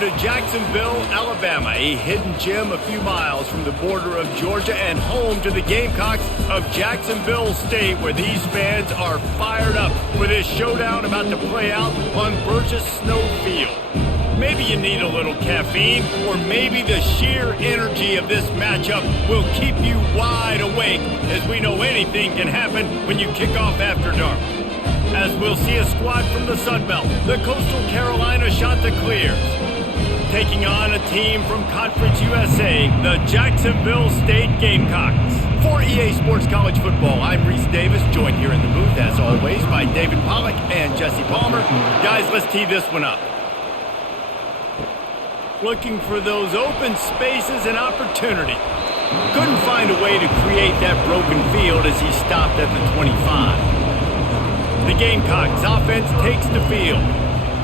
Welcome to Jacksonville, Alabama, a hidden gem a few miles from the border of Georgia and home to the Gamecocks of Jacksonville State, where these fans are fired up for this showdown about to play out on Burgess Snow Field. Maybe you need a little caffeine, or maybe the sheer energy of this matchup will keep you wide awake, as we know anything can happen when you kick off after dark. As we'll see a squad from the Sun Belt, the Coastal Carolina Chanticleers, taking on a team from Conference USA, the Jacksonville State Gamecocks. For EA Sports College Football, I'm Reese Davis, joined here in the booth, as always, by David Pollack and Jesse Palmer. Guys, let's tee this one up. Looking for those open spaces and opportunity. Couldn't find a way to create that broken field as he stopped at the 25. The Gamecocks offense takes the field.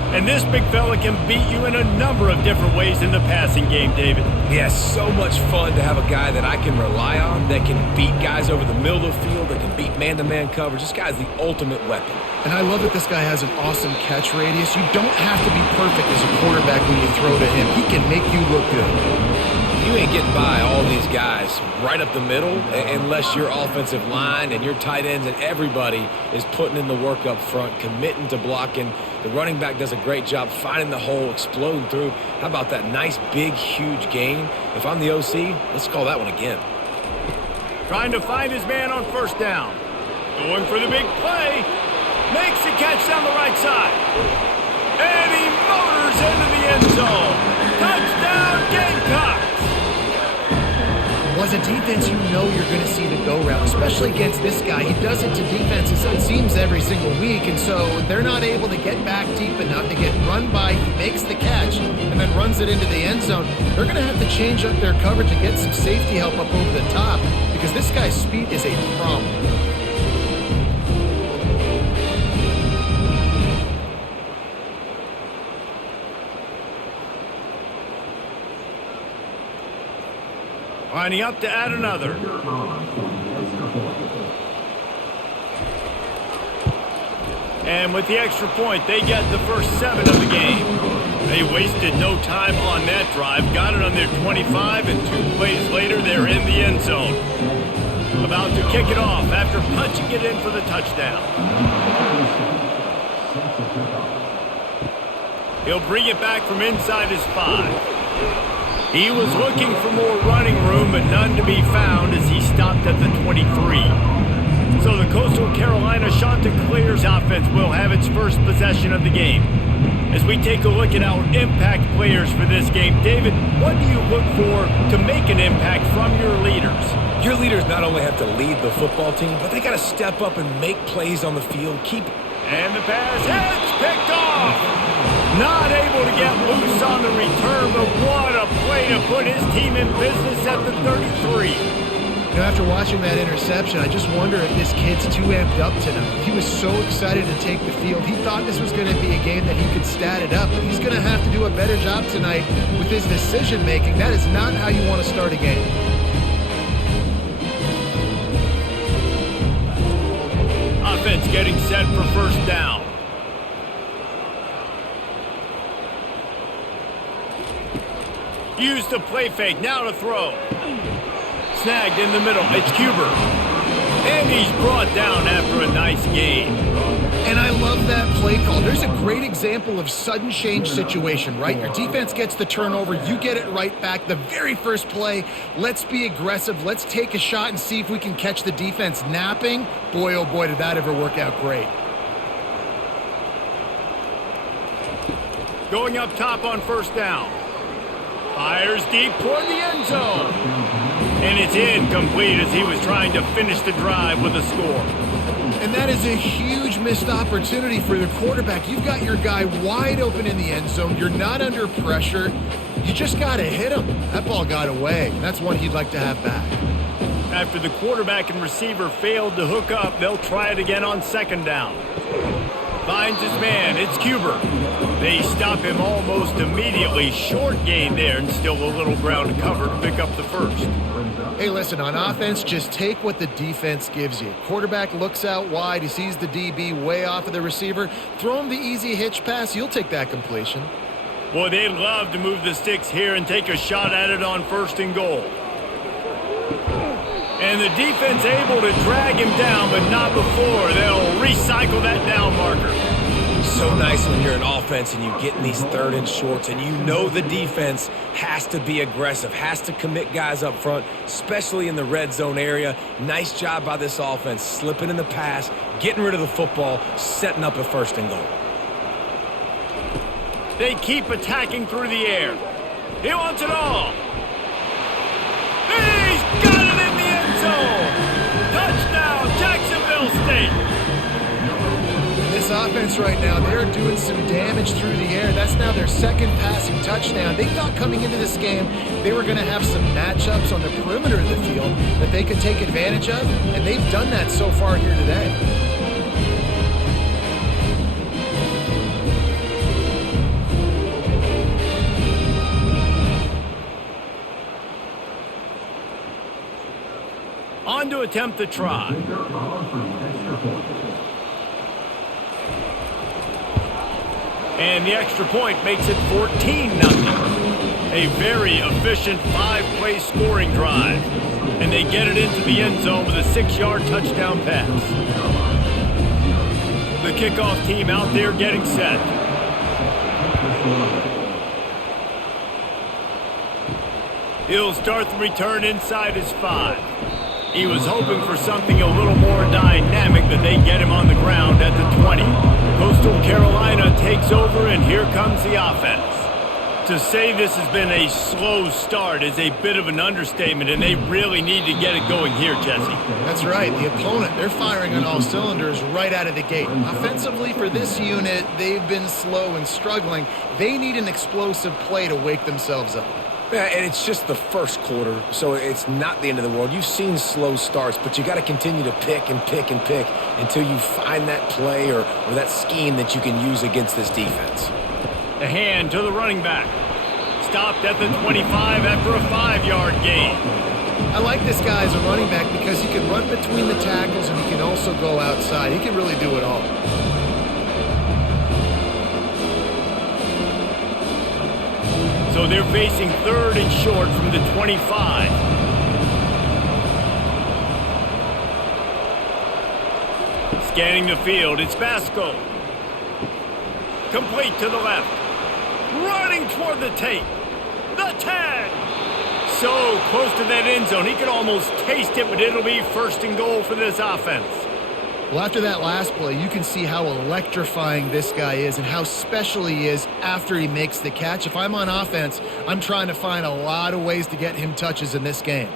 And this big fella can beat you in a number of different ways in the passing game, David. Yeah, so much fun to have a guy that I can rely on, that can beat guys over the middle of the field, that can beat man-to-man coverage. This guy's the ultimate weapon. And I love that this guy has an awesome catch radius. You don't have to be perfect as a quarterback when you throw to him. He can make you look good. You ain't getting by all these guys right up the middle unless your offensive line and your tight ends and everybody is putting in the work up front, committing to blocking. The running back does a great job finding the hole, exploding through. How about that nice, big, huge gain? If I'm the OC, let's call that one again. Trying to find his man on first down. Going for the big play. Makes the catch down the right side. And he motors into the end zone. Touchdown, Gamecocks! Well, as a defense, you know you're going to see the go route, especially against this guy. He does it to defenses, it seems, every single week, and so they're not able to get back deep enough to get run by. He makes the catch and then runs it into the end zone. They're going to have to change up their coverage and get some safety help up over the top because this guy's speed is a problem. Lining up to add another. And with the extra point, they get the first 7 of the game. They wasted no time on that drive. Got it on their 25, and 2 plays later, they're in the end zone. About to kick it off after punching it in for the touchdown. He'll bring it back from inside his 5. He was looking for more running room, but none to be found as he stopped at the 23. So the Coastal Carolina Chanticleers offense will have its first possession of the game. As we take a look at our impact players for this game, David, what do you look for to make an impact from your leaders? Your leaders not only have to lead the football team, but they got to step up and make plays on the field. And the pass heads picked off. Not able to get loose on the return, but what a play to put his team in business at the 33. You know, after watching that interception, I just wonder if this kid's too amped up tonight. He was so excited to take the field. He thought this was going to be a game that he could stat it up. But he's going to have to do a better job tonight with his decision-making. That is not how you want to start a game. Offense getting set for first down. Used the play fake, now to throw. Snagged in the middle, it's Cuber. And he's brought down after a nice gain. And I love that play call. There's a great example of sudden change situation, right? Your defense gets the turnover, you get it right back. The very first play, let's be aggressive. Let's take a shot and see if we can catch the defense napping. Boy, oh boy, did that ever work out great. Going up top on first down. Fires deep toward the end zone. And it's incomplete as he was trying to finish the drive with a score. And that is a huge missed opportunity for the quarterback. You've got your guy wide open in the end zone. You're not under pressure. You just got to hit him. That ball got away. That's one he'd like to have back. After the quarterback and receiver failed to hook up, they'll try it again on second down. Finds his man, it's Cuber. They stop him almost immediately. Short gain there and still a little ground to cover to pick up the first. Hey, listen, on offense, just take what the defense gives you. Quarterback looks out wide. He sees the DB way off of the receiver. Throw him the easy hitch pass. You'll take that completion. Boy, they'd love to move the sticks here and take a shot at it on 1st and goal. And the defense able to drag him down, but not before. They'll recycle that down marker. So nice when you're an offense and you get in these 3rd and shorts and you know the defense has to be aggressive, has to commit guys up front, especially in the red zone area. Nice job by this offense, slipping in the pass, getting rid of the football, setting up a 1st and goal. They keep attacking through the air. He wants it all. He's got it in the end zone. Touchdown, Jacksonville State. This offense right now, they're doing some damage through the air. That's now their 2nd passing touchdown. They thought coming into this game they were going to have some matchups on the perimeter of the field that they could take advantage of, and they've done that so far here today. On to attempt the try. And the extra point makes it 14-0. A very efficient 5-play scoring drive. And they get it into the end zone with a 6-yard touchdown pass. The kickoff team out there getting set. He'll start the return inside his 5. He was hoping for something a little more dynamic, but they get him on the ground at the 20. Coastal Carolina takes over, and here comes the offense. To say this has been a slow start is a bit of an understatement, and they really need to get it going here, Jesse. That's right. The opponent, they're firing on all cylinders right out of the gate. Offensively for this unit, they've been slow and struggling. They need an explosive play to wake themselves up. Yeah, and it's just the 1st quarter, so it's not the end of the world. You've seen slow starts, but you got to continue to pick and pick and pick until you find that play or that scheme that you can use against this defense. The hand to the running back. Stopped at the 25 after a 5-yard gain. I like this guy as a running back because he can run between the tackles and he can also go outside. He can really do it all. So they're facing 3rd and short from the 25. Scanning the field, it's Vasco. Complete to the left. Running toward the tape. The 10. So close to that end zone. He could almost taste it, but it'll be 1st and goal for this offense. Well, after that last play, you can see how electrifying this guy is and how special he is after he makes the catch. If I'm on offense, I'm trying to find a lot of ways to get him touches in this game.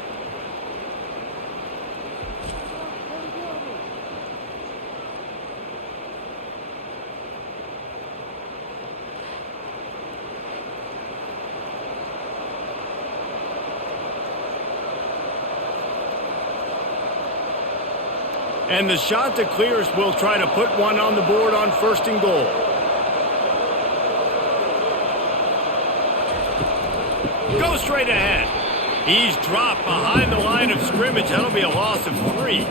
And the Chanticleers will try to put one on the board on 1st and goal. Go straight ahead. He's dropped behind the line of scrimmage. That'll be a loss of 3.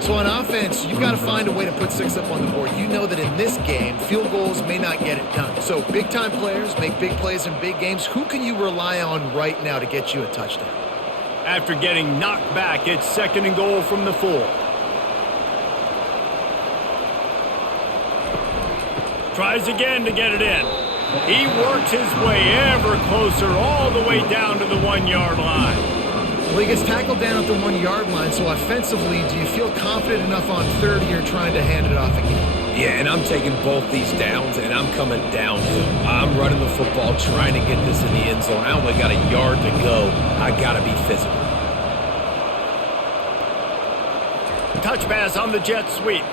So on offense, you've got to find a way to put 6 up on the board. You know that in this game, field goals may not get it done. So big-time players make big plays in big games. Who can you rely on right now to get you a touchdown? After getting knocked back, it's 2nd and goal from the 4. Tries again to get it in. He works his way ever closer all the way down to the 1-yard line. Well, he gets tackled down at the 1-yard line, so offensively, do you feel confident enough on 3rd you're trying to hand it off again? Yeah, and I'm taking both these downs, and I'm coming downhill. I'm running the football, trying to get this in the end zone. I only got a yard to go. I got to be physical. Touch pass on the jet sweep.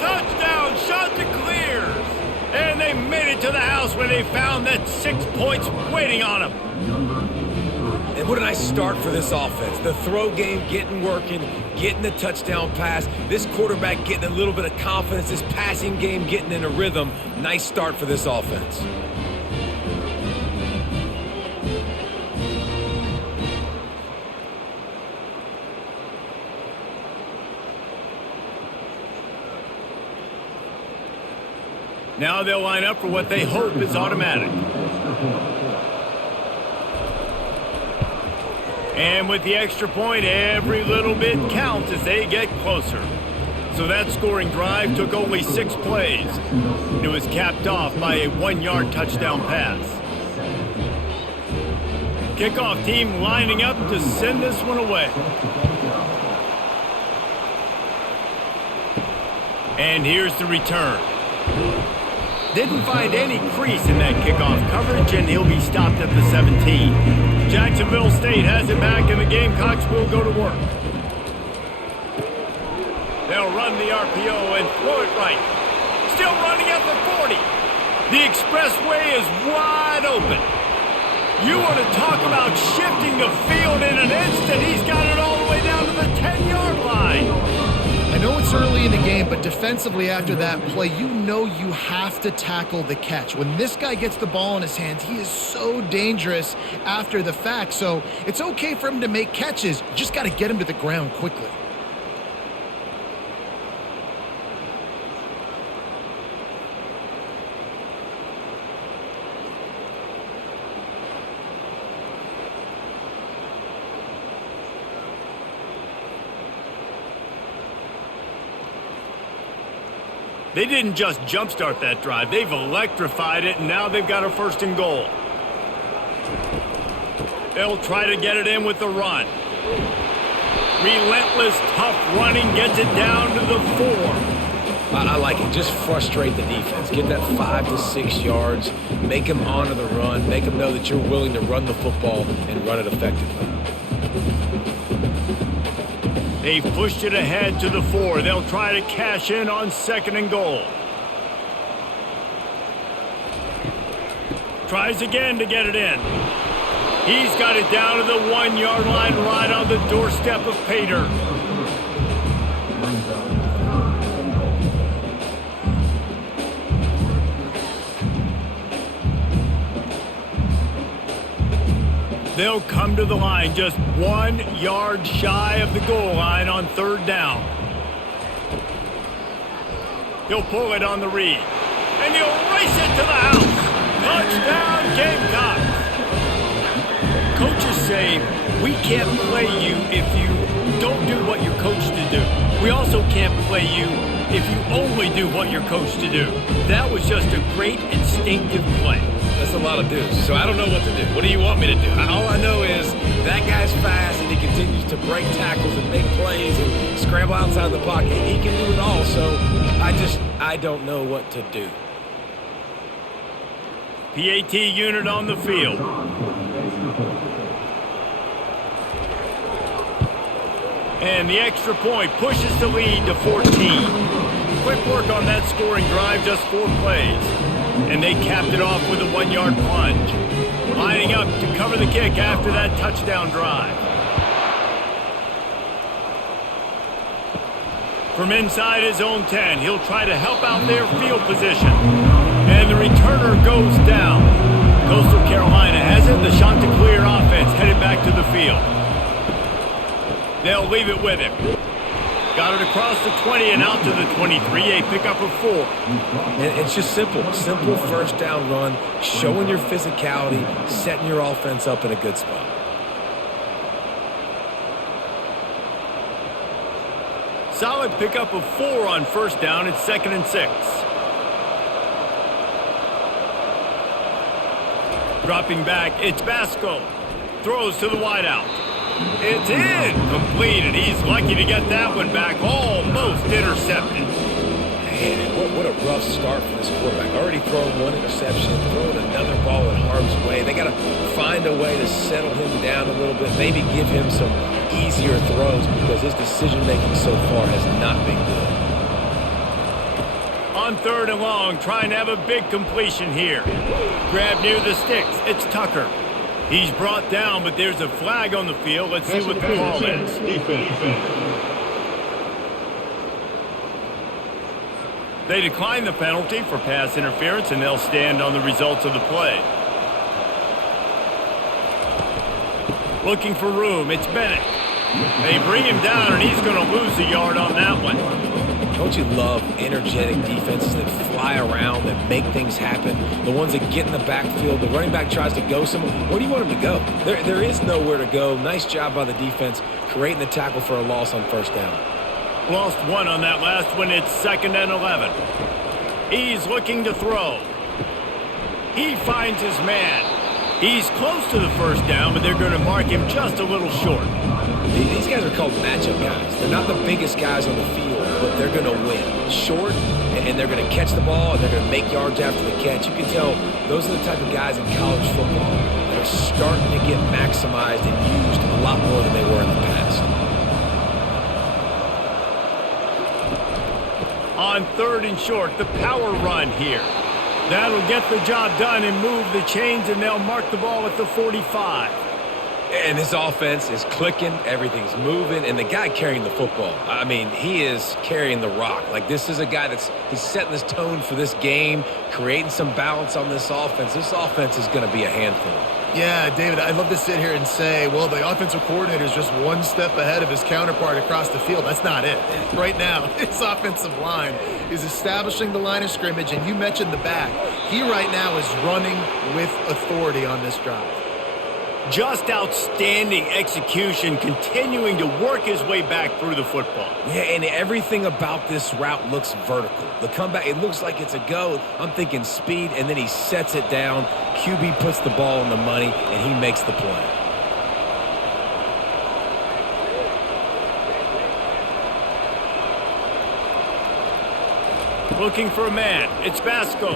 Touchdown, Chanticleers! And they made it to the house where they found that 6 points waiting on them. And what a nice start for this offense. The throw game getting working, getting the touchdown pass. This quarterback getting a little bit of confidence. This passing game getting in a rhythm. Nice start for this offense. Now they'll line up for what they hope is automatic. And with the extra point, every little bit counts as they get closer. So that scoring drive took only 6 plays. It was capped off by a 1-yard touchdown pass. Kickoff team lining up to send this one away. And here's the return. Didn't find any crease in that kickoff coverage, and he'll be stopped at the 17. Jacksonville State has it back, and the Gamecocks will go to work. They'll run the RPO and throw it right. Still running at the 40. The expressway is wide open. You want to talk about shifting the field in an instant. He's got it all the way down to the 10-yard line. I know it's early in the game, but defensively after that play, you know you have to tackle the catch. When this guy gets the ball in his hands, he is so dangerous after the fact. So it's okay for him to make catches. You just got to get him to the ground quickly. They didn't just jumpstart that drive. They've electrified it, and now they've got a 1st and goal. They'll try to get it in with the run. Relentless, tough running gets it down to the 4. I like it. Just frustrate the defense. Get that 5 to 6 yards. Make them honor the run. Make them know that you're willing to run the football and run it effectively. They've pushed it ahead to the 4. They'll try to cash in on 2nd and goal. Tries again to get it in. He's got it down to the 1-yard line right on the doorstep of pay dirt. They'll come to the line just 1 yard shy of the goal line on 3rd down. He'll pull it on the read. And he'll race it to the house. Touchdown, Gamecocks. Coaches say, we can't play you if you don't do what you're coached to do. We also can't play you if you only do what you're coached to do. That was just a great instinctive play. That's a lot of dudes, so I don't know what to do. What do you want me to do? All I know is that guy's fast, and he continues to break tackles and make plays and scramble outside the pocket. He can do it all, so I don't know what to do. PAT unit on the field. And the extra point pushes the lead to 14. Quick work on that scoring drive, just 4 plays. And they capped it off with a 1-yard plunge. Lining up to cover the kick after that touchdown drive. From inside his own 10, he'll try to help out their field position. And the returner goes down. Coastal Carolina has it. The Chanticleer offense headed back to the field. They'll leave it with him. Got it across the 20 and out to the 23, a pickup of 4. And it's just simple 1st down run, showing your physicality, setting your offense up in a good spot. Solid pickup of 4 on 1st down. It's 2nd and 6. Dropping back, it's Basco. Throws to the wideout. It's incomplete, and he's lucky to get that one back. Almost intercepted. Man, what a rough start for this quarterback. Already throwing 1 interception, throwing another ball in harm's way. They got to find a way to settle him down a little bit, maybe give him some easier throws because his decision-making so far has not been good. On 3rd and long, trying to have a big completion here. Grab near the sticks. It's Tucker. He's brought down, but there's a flag on the field. Let's see what the call is. They decline the penalty for pass interference, and they'll stand on the results of the play. Looking for room. It's Bennett. They bring him down, and he's going to lose a yard on that one. Don't you love energetic defenses that fly around, that make things happen? The ones that get in the backfield, the running back tries to go somewhere. Where do you want him to go? There is nowhere to go. Nice job by the defense creating the tackle for a loss on first down. Lost one on that last one. It's 2nd and 11. He's looking to throw. He finds his man. He's close to the first down, but they're going to mark him just a little short. These guys are called matchup guys. They're not the biggest guys on the field, but they're going to win. Short, and they're going to catch the ball, and they're going to make yards after the catch. You can tell those are the type of guys in college football that are starting to get maximized and used a lot more than they were in the past. On 3rd and short, the power run here. That'll get the job done and move the chains, and they'll mark the ball at the 45. And this offense is clicking, everything's moving, and the guy carrying the football, I mean, he is carrying the rock. Like, this is a guy he's setting this tone for this game, creating some balance on this offense. This offense is going to be a handful. Yeah, David, I'd love to sit here and say, well, the offensive coordinator is just one step ahead of his counterpart across the field. That's not it. Right now, his offensive line is establishing the line of scrimmage, and you mentioned the back. He right now is running with authority on this drive. Just outstanding execution, continuing to work his way back through the football. Yeah, and everything about this route looks vertical. The comeback, it looks like it's a go. I'm thinking speed, and then he sets it down. QB puts the ball in the money, and he makes the play. Looking for a man. It's Vasco.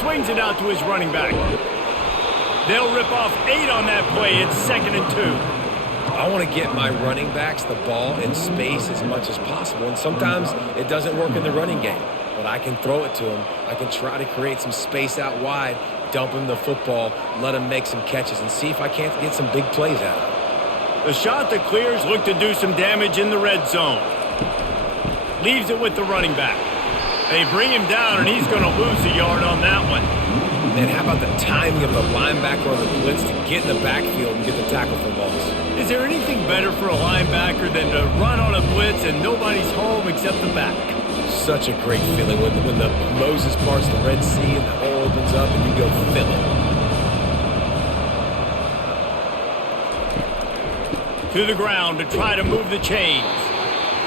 Swings it out to his running back. They'll rip off 8 on that play. It's 2nd and 2. I want to get my running backs the ball in space as much as possible, and sometimes it doesn't work in the running game, but I can throw it to him. I can try to create some space out wide, dump him the football, let him make some catches, and see if I can't get some big plays out of it. The Chanticleers look to do some damage in the red zone. Leaves it with the running back. They bring him down, and he's going to lose a yard on that one. And how about the timing of the linebacker on the blitz to get in the backfield and get the tackle for loss? Is there anything better for a linebacker than to run on a blitz and nobody's home except the back? Such a great feeling when the Moses parts the Red Sea and the hole opens up and you go fill it. To the ground to try to move the chains.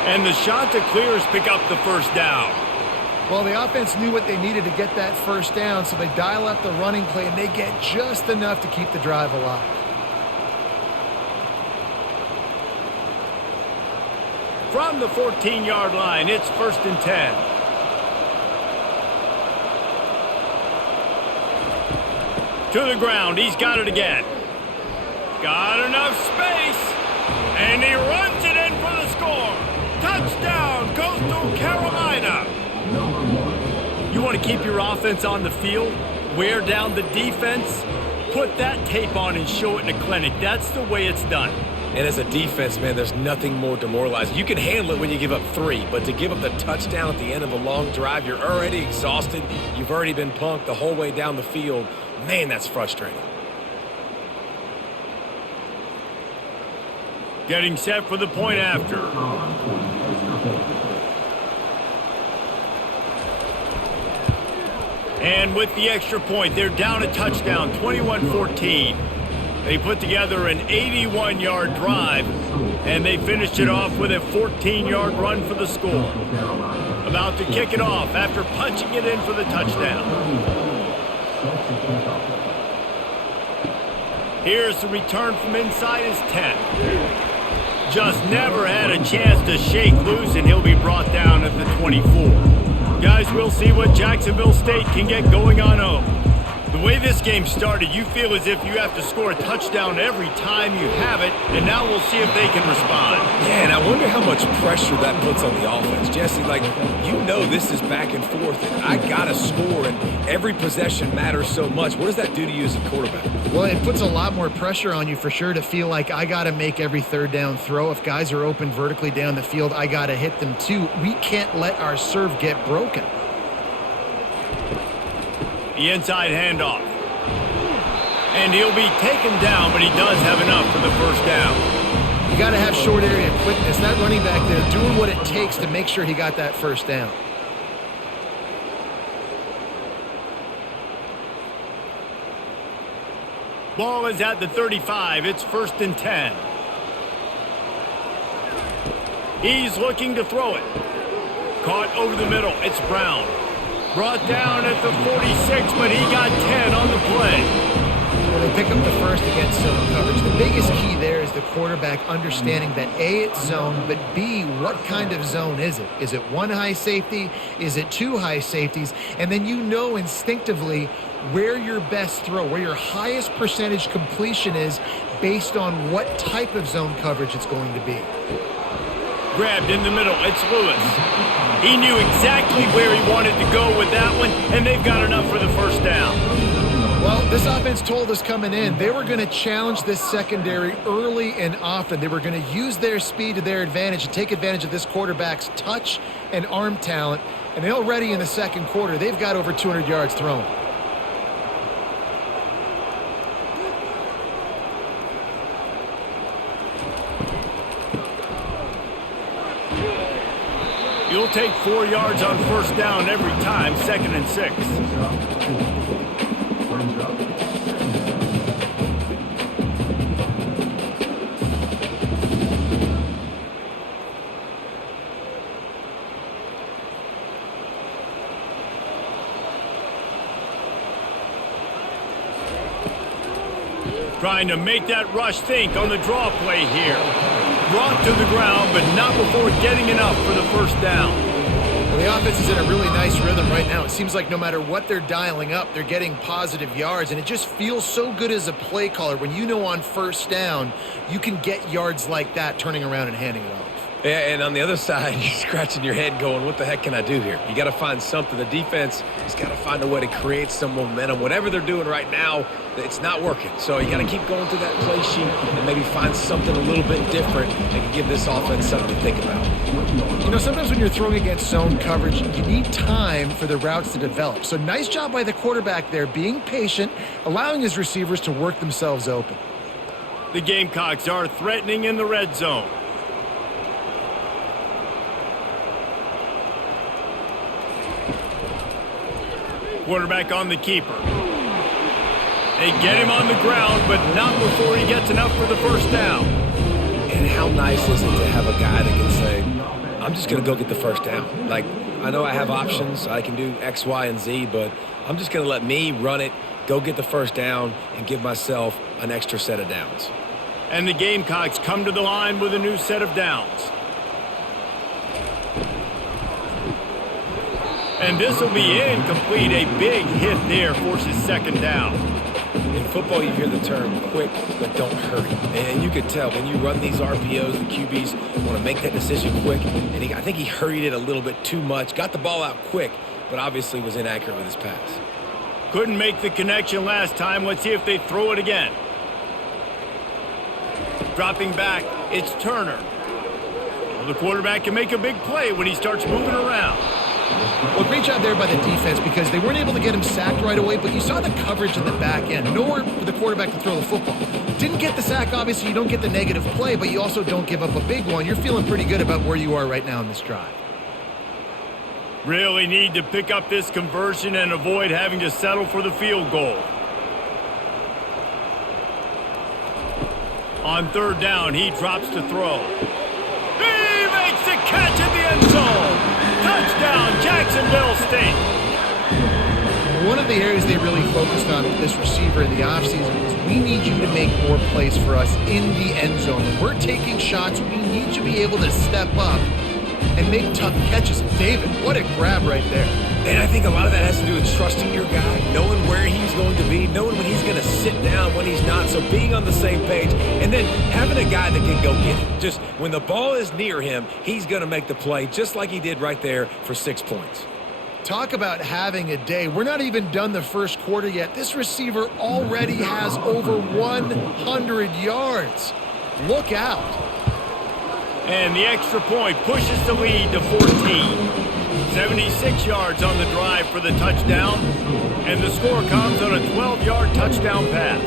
And the Chanticleers pick up the first down. Well, the offense knew what they needed to get that first down, so they dial up the running play, and they get just enough to keep the drive alive. From the 14-yard line, it's 1st and 10. To the ground, he's got it again. Got enough space, and he runs it in for the score. Touchdown, Coastal Carolina. You want to keep your offense on the field, wear down the defense, put that tape on and show it in a clinic. That's the way it's done. And as a defense, man, there's nothing more demoralizing. You can handle it when you give up 3, but to give up the touchdown at the end of a long drive, you're already exhausted. You've already been punked the whole way down the field. Man, that's frustrating. Getting set for the point after. And with the extra point, they're down a touchdown, 21-14. They put together an 81-yard drive, and they finished it off with a 14-yard run for the score. About to kick it off after punching it in for the touchdown. Here's the return from inside his 10. Just never had a chance to shake loose, and he'll be brought down at the 24. Guys, we'll see what Jacksonville State can get going on home. The way this game started, you feel as if you have to score a touchdown every time you have it, and now we'll see if they can respond. Yeah, and I wonder how much pressure that puts on the offense. Jesse, like, you know this is back and forth, and I got to score, and every possession matters so much. What does that do to you as a quarterback? Well, it puts a lot more pressure on you for sure to feel like I got to make every third down throw. If guys are open vertically down the field, I got to hit them too. We can't let our serve get broken. The inside handoff. And he'll be taken down, but he does have enough for the first down. You got to have short area quickness. That running back there doing what it takes to make sure he got that first down. Ball is at the 35. It's 1st and 10. He's looking to throw it. Caught over the middle. It's Brown. Brought down at the 46, but he got 10 on the play. Well, they pick up the first against zone coverage. The biggest key there is the quarterback understanding that A, it's zone, but B, what kind of zone is it? Is it one high safety? Is it two high safeties? And then you know instinctively where your best throw, where your highest percentage completion is based on what type of zone coverage it's going to be. Grabbed in the middle. It's Lewis. He knew exactly where he wanted to go with that one, and they've got enough for the first down. Well, this offense told us coming in they were going to challenge this secondary early and often. They were going to use their speed to their advantage and take advantage of this quarterback's touch and arm talent. And already in the second quarter, they've got over 200 yards thrown. You'll take 4 yards on first down every time, 2nd and 6. Trying to make that rush think on the draw play here. Brought to the ground, but not before getting enough for the first down. Well, the offense is in a really nice rhythm right now. It seems like no matter what they're dialing up, they're getting positive yards, and it just feels so good as a play caller when you know on first down you can get yards like that turning around and handing it off. Yeah, and on the other side, you're scratching your head going, what the heck can I do here? You got to find something. The defense has got to find a way to create some momentum. Whatever they're doing right now, it's not working. So you got to keep going through that play sheet and maybe find something a little bit different that can give this offense something to think about. You know, sometimes when you're throwing against zone coverage, you need time for the routes to develop. So nice job by the quarterback there, being patient, allowing his receivers to work themselves open. The Gamecocks are threatening in the red zone. Quarterback on the keeper. They get him on the ground, but not before he gets enough for the first down. And how nice is it to have a guy that can say, I'm just going to go get the first down. Like, I know I have options. I can do X, Y, and Z, but I'm just going to let me run it, go get the first down, and give myself an extra set of downs. And the Gamecocks come to the line with a new set of downs. And this will be incomplete. A big hit there forces 2nd down. In football, you hear the term quick, but don't hurry. And you could tell when you run these RPOs, the QBs want to make that decision quick. And I think he hurried it a little bit too much. Got the ball out quick, but obviously was inaccurate with his pass. Couldn't make the connection last time. Let's see if they throw it again. Dropping back, it's Turner. Well, the quarterback can make a big play when he starts moving around. Well, great job there by the defense because they weren't able to get him sacked right away, but you saw the coverage in the back end. Nowhere for the quarterback to throw the football. Didn't get the sack, obviously. You don't get the negative play, but you also don't give up a big one. You're feeling pretty good about where you are right now in this drive. Really need to pick up this conversion and avoid having to settle for the field goal. On 3rd down, he drops to throw. He makes the catch in the end zone. Touchdown, Jacksonville State. One of the areas they really focused on with this receiver in the offseason was we need you to make more plays for us in the end zone. When we're taking shots, we need you to be able to step up and make tough catches. David, what a grab right there. And I think a lot of that has to do with trusting your guy, knowing where he's going to be, knowing when he's going to sit down, when he's not, so being on the same page, and then having a guy that can go get it. Just when the ball is near him, he's going to make the play just like he did right there for 6 points. Talk about having a day. We're not even done the first quarter yet. This receiver already has over 100 yards. Look out. And the extra point pushes the lead to 14. 76 yards on the drive for the touchdown, and the score comes on a 12-yard touchdown pass.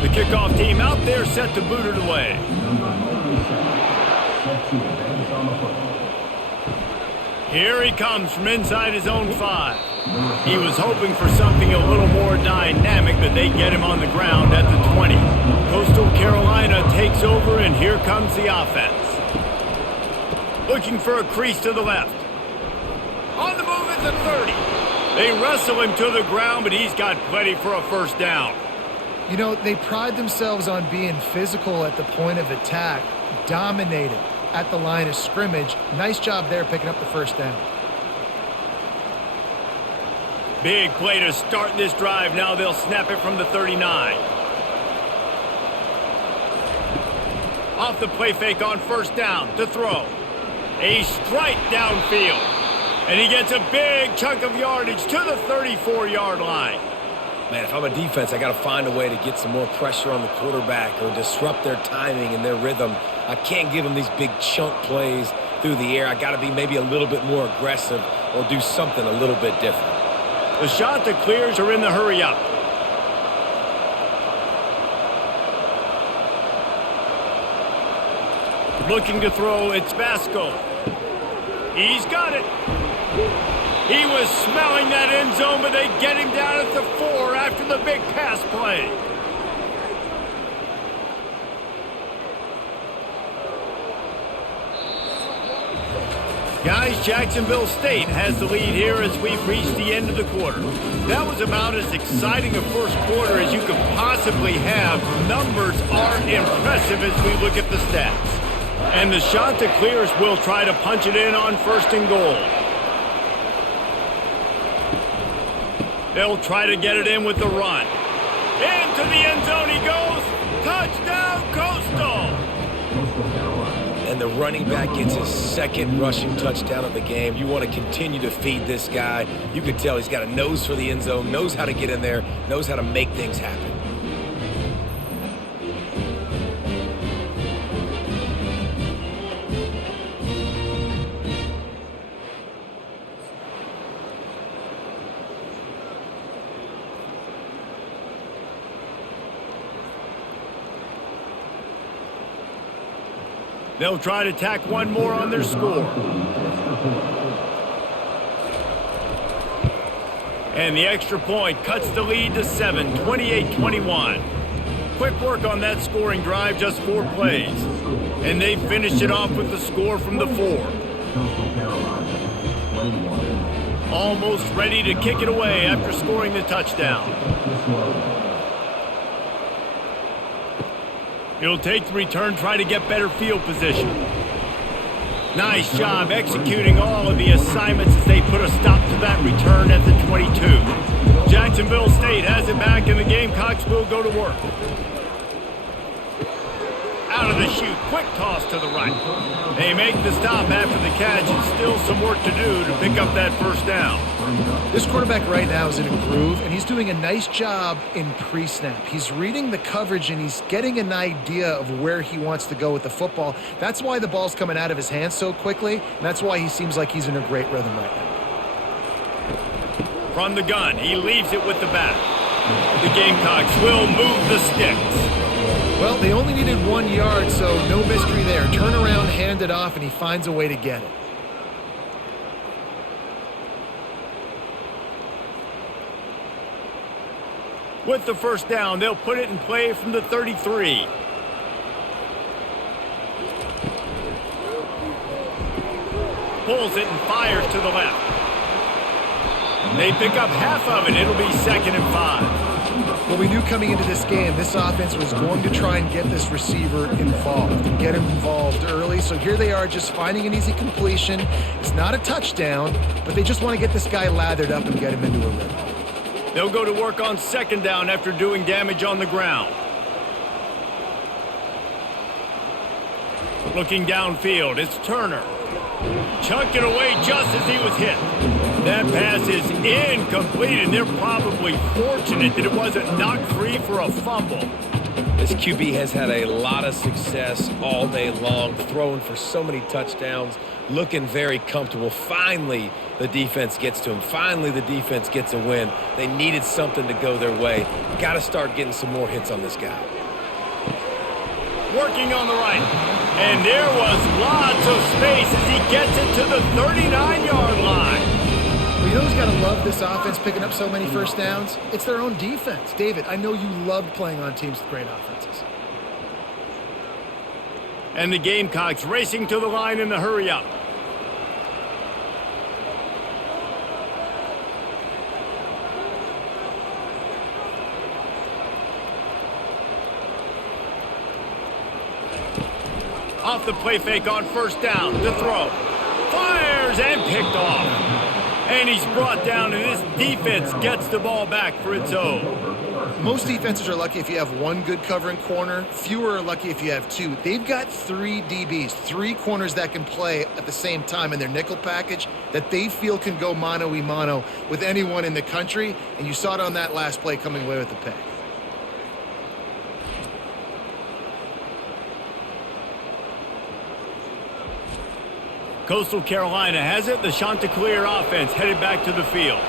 The kickoff team out there set to boot it away. Here he comes from inside his own 5. He was hoping for something a little more dynamic, but they get him on the ground at the 20. Coastal Carolina takes over, and here comes the offense. Looking for a crease to the left. On the move at the 30. They wrestle him to the ground, but he's got plenty for a first down. You know, they pride themselves on being physical at the point of attack, dominating at the line of scrimmage. Nice job there picking up the first down. Big play to start this drive. Now they'll snap it from the 39. Off the play fake on first down to throw. A strike downfield. And he gets a big chunk of yardage to the 34-yard line. Man, if I'm a defense, I got to find a way to get some more pressure on the quarterback or disrupt their timing and their rhythm. I can't give them these big chunk plays through the air. I got to be maybe a little bit more aggressive or do something a little bit different. The Chanticleers are in the hurry-up. Looking to throw, it's Vasco. He's got it. He was smelling that end zone, but they get him down at the 4 after the big pass play. Guys, Jacksonville State has the lead here as we've reached the end of the quarter. That was about as exciting a first quarter as you could possibly have. Numbers are impressive as we look at the stats. And the Chanticleers will try to punch it in on first and goal. They'll try to get it in with the run. Into the end zone he goes. Touchdown, Coastal! And the running back gets his second rushing touchdown of the game. You want to continue to feed this guy. You can tell he's got a nose for the end zone, knows how to get in there, knows how to make things happen. They'll try to tack one more on their score. And the extra point cuts the lead to 7, 28-21. Quick work on that scoring drive, just 4 plays. And they finished it off with the score from the 4. Almost ready to kick it away after scoring the touchdown. He'll take the return, try to get better field position. Nice job executing all of the assignments as they put a stop to that return at the 22. Jacksonville State has it back, and the Gamecocks will go to work. Out of the chute, quick toss to the right. They make the stop after the catch, and still some work to do to pick up that first down. This quarterback right now is in a groove, and he's doing a nice job in pre-snap. He's reading the coverage, and he's getting an idea of where he wants to go with the football. That's why the ball's coming out of his hands so quickly, and that's why he seems like he's in a great rhythm right now. From the gun, he leaves it with the back. The Gamecocks will move the sticks. Well, they only needed 1 yard, so no mystery there. Turn around, hand it off, and he finds a way to get it. With the first down, they'll put it in play from the 33. Pulls it and fires to the left. They pick up half of it. It'll be 2nd and 5. Well, we knew coming into this game, this offense was going to try and get this receiver involved and get him involved early. So here they are just finding an easy completion. It's not a touchdown, but they just want to get this guy lathered up and get him into a rhythm. They'll go to work on 2nd down after doing damage on the ground. Looking downfield, it's Turner. Chucked it away just as he was hit. That pass is incomplete, and they're probably fortunate that it wasn't knocked free for a fumble. This QB has had a lot of success all day long, throwing for so many touchdowns, looking very comfortable. Finally, the defense gets to him. Finally, the defense gets a win. They needed something to go their way. Got to start getting some more hits on this guy. Working on the right. And there was lots of space as he gets it to the 39-yard line. Well, you know who's got to love this offense picking up so many first downs? It's their own defense. David, I know you loved playing on teams with great offenses. And the Gamecocks racing to the line in the hurry-up. Off the play fake on first down. The throw. Fires and picked off. And he's brought down, and this defense gets the ball back for its own. Most defenses are lucky if you have one good covering corner. Fewer are lucky if you have two. They've got three DBs, three corners that can play at the same time in their nickel package that they feel can go mano-a-mano with anyone in the country. And you saw it on that last play coming away with the pick. Coastal Carolina has it. The Chanticleer offense headed back to the field.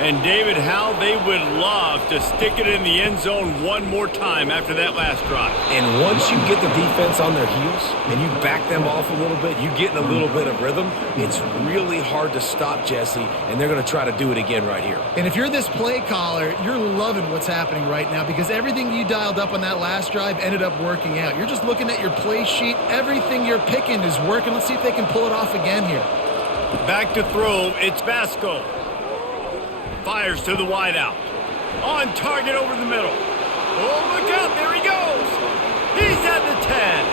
And David, how they would love to stick it in the end zone one more time after that last drive. And once you get the defense on their heels and you back them off a little bit, you get in a little bit of rhythm, it's really hard to stop Jesse, and they're going to try to do it again right here. And if you're this play caller, you're loving what's happening right now because everything you dialed up on that last drive ended up working out. You're just looking at your play sheet. Everything you're picking is working. Let's see if they can pull it off again here. Back to throw. It's Vasco. Fires to the wideout. On target over the middle. Oh, look out. There he goes. He's at the 10.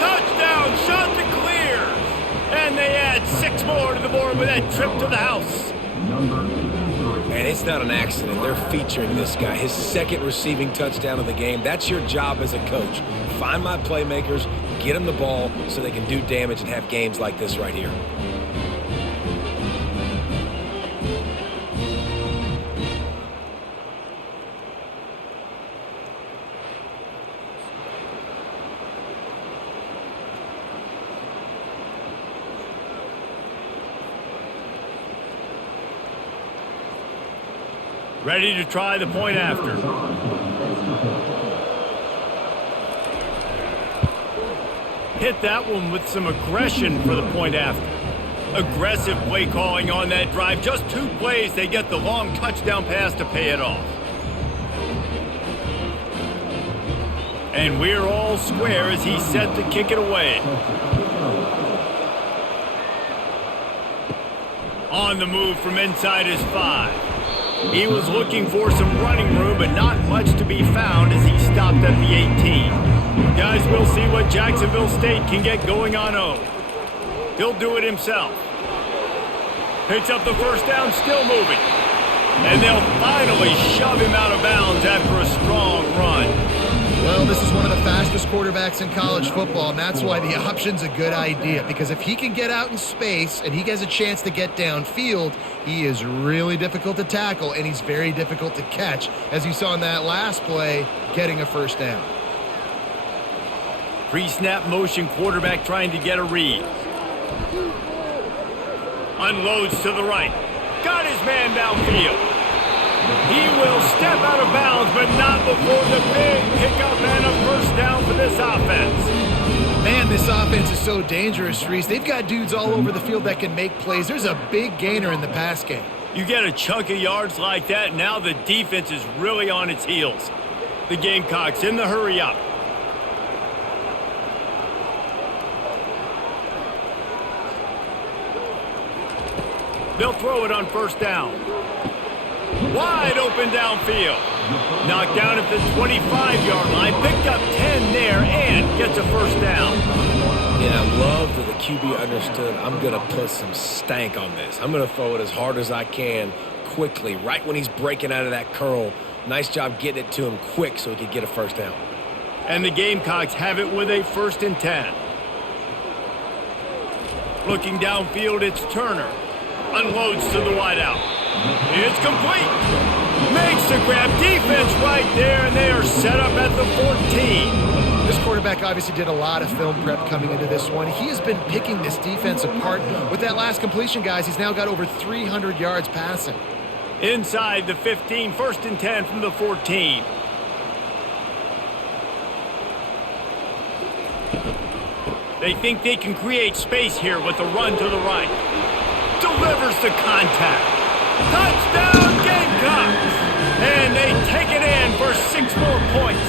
Touchdown, Chanticleers. And they add 6 more to the board with that trip to the house. And it's not an accident. They're featuring this guy. His second receiving touchdown of the game. That's your job as a coach. Find my playmakers, get them the ball so they can do damage and have games like this right here. Ready to try the point after. Hit that one with some aggression for the point after. Aggressive play calling on that drive. Just 2 plays, they get the long touchdown pass to pay it off. And we're all square as he's set to kick it away. On the move from inside his 5. He was looking for some running room, but not much to be found as he stopped at the 18. Guys, we'll see what Jacksonville State can get going on O. He'll do it himself. Picks up the first down, still moving. And they'll finally shove him out of bounds after a strong run. Well, this is one of the fastest quarterbacks in college football, and that's why the option's a good idea. Because if he can get out in space and he has a chance to get downfield, he is really difficult to tackle, and he's very difficult to catch, as you saw in that last play, getting a first down. Pre-snap motion quarterback trying to get a read. Unloads to the right. Got his man downfield. He will step out of bounds, but not before the big pickup and a first down for this offense. Man, this offense is so dangerous, Reese. They've got dudes all over the field that can make plays. There's a big gainer in the pass game. You get a chunk of yards like that, now the defense is really on its heels. The Gamecocks in the hurry up. They'll throw it on first down. Wide open downfield. Knocked down at the 25-yard line. Picked up 10 there and gets a first down. And I love that the QB understood I'm going to put some stank on this. I'm going to throw it as hard as I can quickly, right when he's breaking out of that curl. Nice job getting it to him quick so he could get a first down. And the Gamecocks have it with a 1st and 10. Looking downfield, it's Turner. Unloads to the wideout. It's complete. Makes the grab. Defense right there, and they are set up at the 14. This quarterback obviously did a lot of film prep coming into this one. He has been picking this defense apart. With that last completion, guys, he's now got over 300 yards passing. Inside the 15, 1st and 10 from the 14. They think they can create space here with a run to the right. Delivers the contact. Touchdown Gamecocks! And they take it in for 6 more points.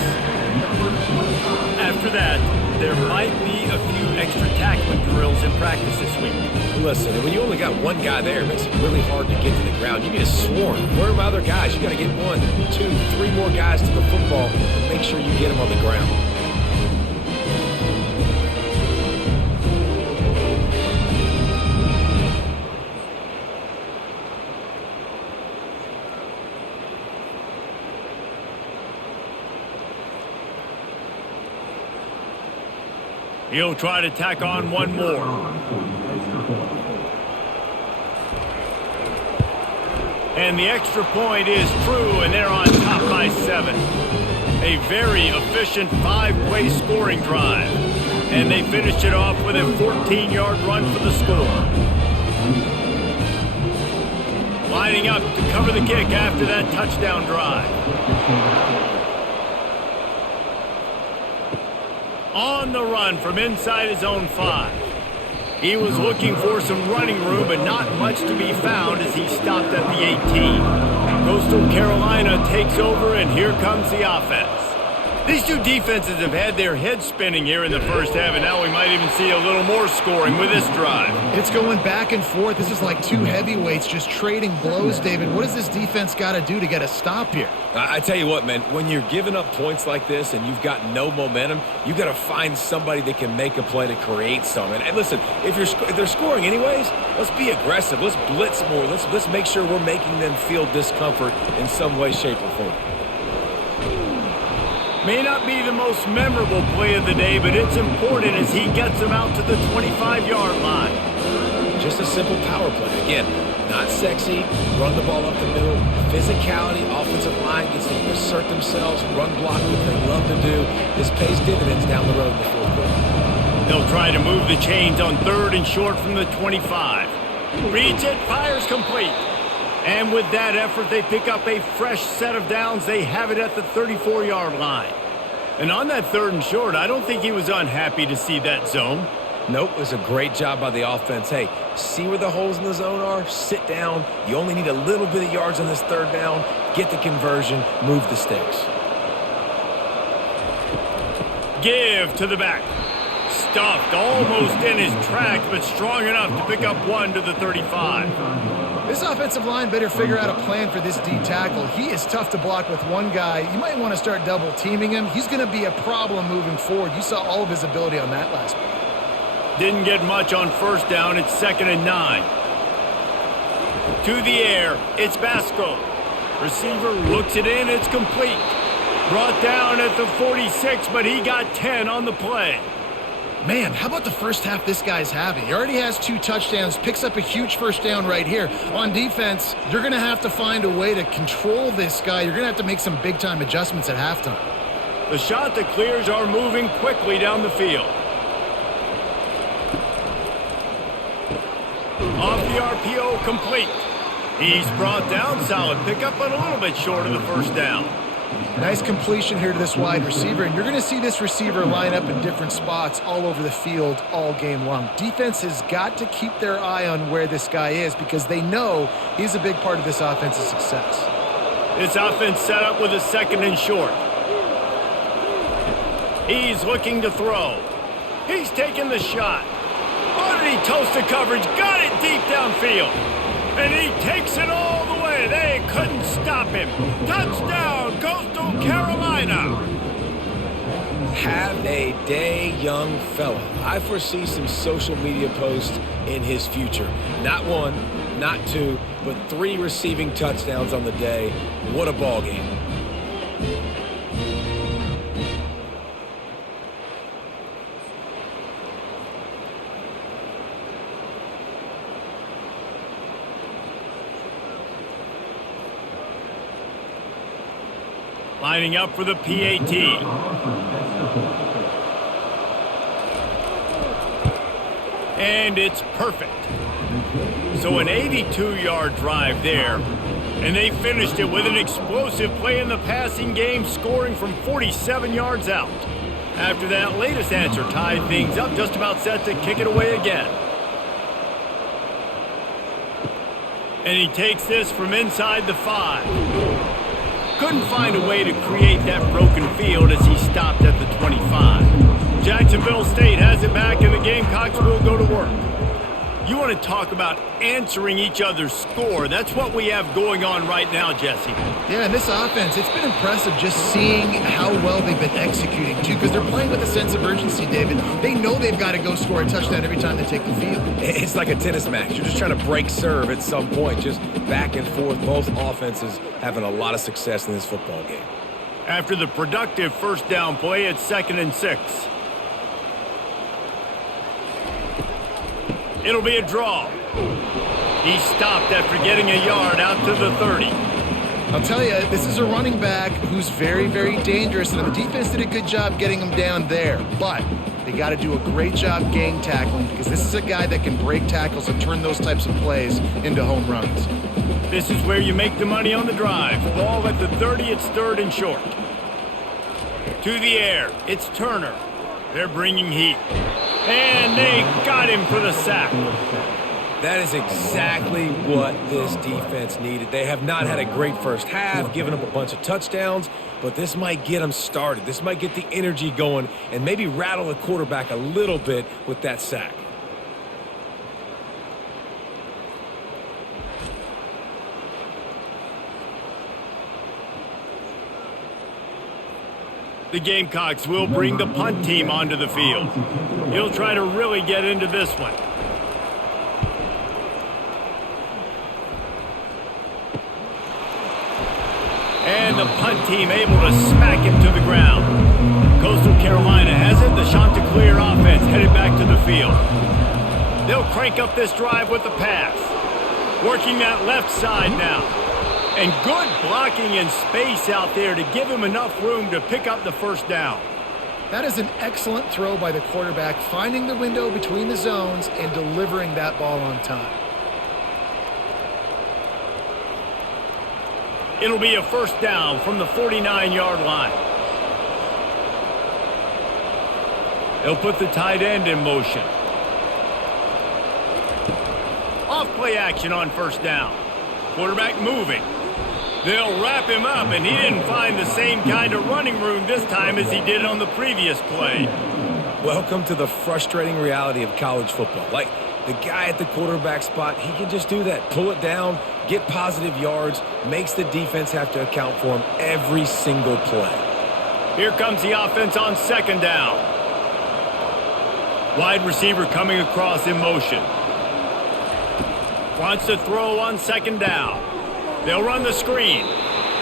After that, there might be a few extra tackling drills in practice this week. Listen, when you only got one guy there, it makes it really hard to get to the ground. You need a swarm. Where are my other guys? You got to get 1, 2, 3 more guys to the football and make sure you get them on the ground. He'll try to tack on one more. And the extra point is true, and they're on top by 7. A very efficient 5-play scoring drive. And they finished it off with a 14-yard run for the score. Lining up to cover the kick after that touchdown drive. On the run from inside his own 5. He was looking for some running room, but not much to be found as he stopped at the 18. Coastal Carolina takes over, and here comes the offense. These two defenses have had their heads spinning here in the first half, and now we might even see a little more scoring with this drive. It's going back and forth. This is like two heavyweights just trading blows, David. What does this defense got to do to get a stop here? I tell you what, man, when you're giving up points like this and you've got no momentum, you got to find somebody that can make a play to create some. And listen, if they're scoring anyways, let's be aggressive. Let's blitz more. Let's make sure we're making them feel discomfort in some way, shape, or form. May not be the most memorable play of the day, but it's important as he gets them out to the 25-yard line. Just a simple power play. Again, not sexy, run the ball up the middle, physicality, offensive line gets to assert themselves, run block, what they love to do. This pays dividends down the road in the fourth quarter. They'll try to move the chains on 3rd and short from the 25. Reads it, fires complete. And with that effort, they pick up a fresh set of downs. They have it at the 34-yard line. And on that 3rd and short, I don't think he was unhappy to see that zone. Nope, it was a great job by the offense. Hey, see where the holes in the zone are? Sit down. You only need a little bit of yards on this 3rd down. Get the conversion. Move the sticks. Give to the back. Stuffed almost in his tracks, but strong enough to pick up 1 to the 35. This offensive line better figure out a plan for this D tackle. He is tough to block with one guy. You might want to start double teaming him. He's going to be a problem moving forward. You saw all of his ability on that last play. Didn't get much on 1st down. It's 2nd and 9. To the air. It's Basco. Receiver looks it in. It's complete. Brought down at the 46, but he got 10 on the play. Man, how about the first half this guy's having? He already has 2 touchdowns, picks up a huge 1st down right here. On defense, you're going to have to find a way to control this guy. You're going to have to make some big-time adjustments at halftime. The Chanticleers are moving quickly down the field. Off the RPO, complete. He's brought down, solid pickup, but a little bit short of the 1st down. Nice completion here to this wide receiver, and you're going to see this receiver line up in different spots all over the field all game long. Defense has got to keep their eye on where this guy is because they know he's a big part of this offense's success. This offense set up with a 2nd and short. He's looking to throw. He's taking the shot. Oh, did he toast the coverage? Got it deep downfield. And he takes it all the way. They couldn't stop him. Touchdown, Coastal Carolina. Have a day, young fella. I foresee some social media posts in his future. Not 1, not 2, but 3 receiving touchdowns on the day. What a ball game. Lining up for the PAT. And it's perfect. So an 82-yard drive there. And they finished it with an explosive play in the passing game, scoring from 47 yards out. After that latest answer tied things up, just about set to kick it away again. And he takes this from inside the 5. Couldn't find a way to create that broken field as he stopped at the 25. Jacksonville State has it back, and the Gamecocks will go to work. You want to talk about answering each other's score. That's what we have going on right now, Jesse. Yeah, and this offense, it's been impressive just seeing how well they've been executing, too, because they're playing with a sense of urgency, David. They know they've got to go score a touchdown every time they take the field. It's like a tennis match. You're just trying to break serve at some point, just back and forth. Both offenses having a lot of success in this football game. After the productive first down play, it's 2nd and 6. It'll be a draw. He stopped after getting a yard out to the 30. I'll tell you, this is a running back who's very, very dangerous, and the defense did a good job getting him down there. But they got to do a great job gang tackling, because this is a guy that can break tackles and turn those types of plays into home runs. This is where you make the money on the drive. Ball at the 30, it's 3rd and short. To the air, it's Turner. They're bringing heat. And they got him for the sack. That is exactly what this defense needed. They have not had a great first half, giving up a bunch of touchdowns, but this might get them started. This might get the energy going and maybe rattle the quarterback a little bit with that sack. The Gamecocks will bring the punt team onto the field. He'll try to really get into this one. And the punt team able to smack him to the ground. Coastal Carolina has it. The Chanticleer offense headed back to the field. They'll crank up this drive with the pass. Working that left side now. And good blocking and space out there to give him enough room to pick up the first down. That is an excellent throw by the quarterback, finding the window between the zones and delivering that ball on time. It'll be a first down from the 49-yard line. They'll put the tight end in motion. Off play action on first down. Quarterback moving. They'll wrap him up, and he didn't find the same kind of running room this time as he did on the previous play. Welcome to the frustrating reality of college football. Like, the guy at the quarterback spot, he can just do that. Pull it down, get positive yards, makes the defense have to account for him every single play. Here comes the offense on 2nd down. Wide receiver coming across in motion. Wants to throw on 2nd down. They'll run the screen.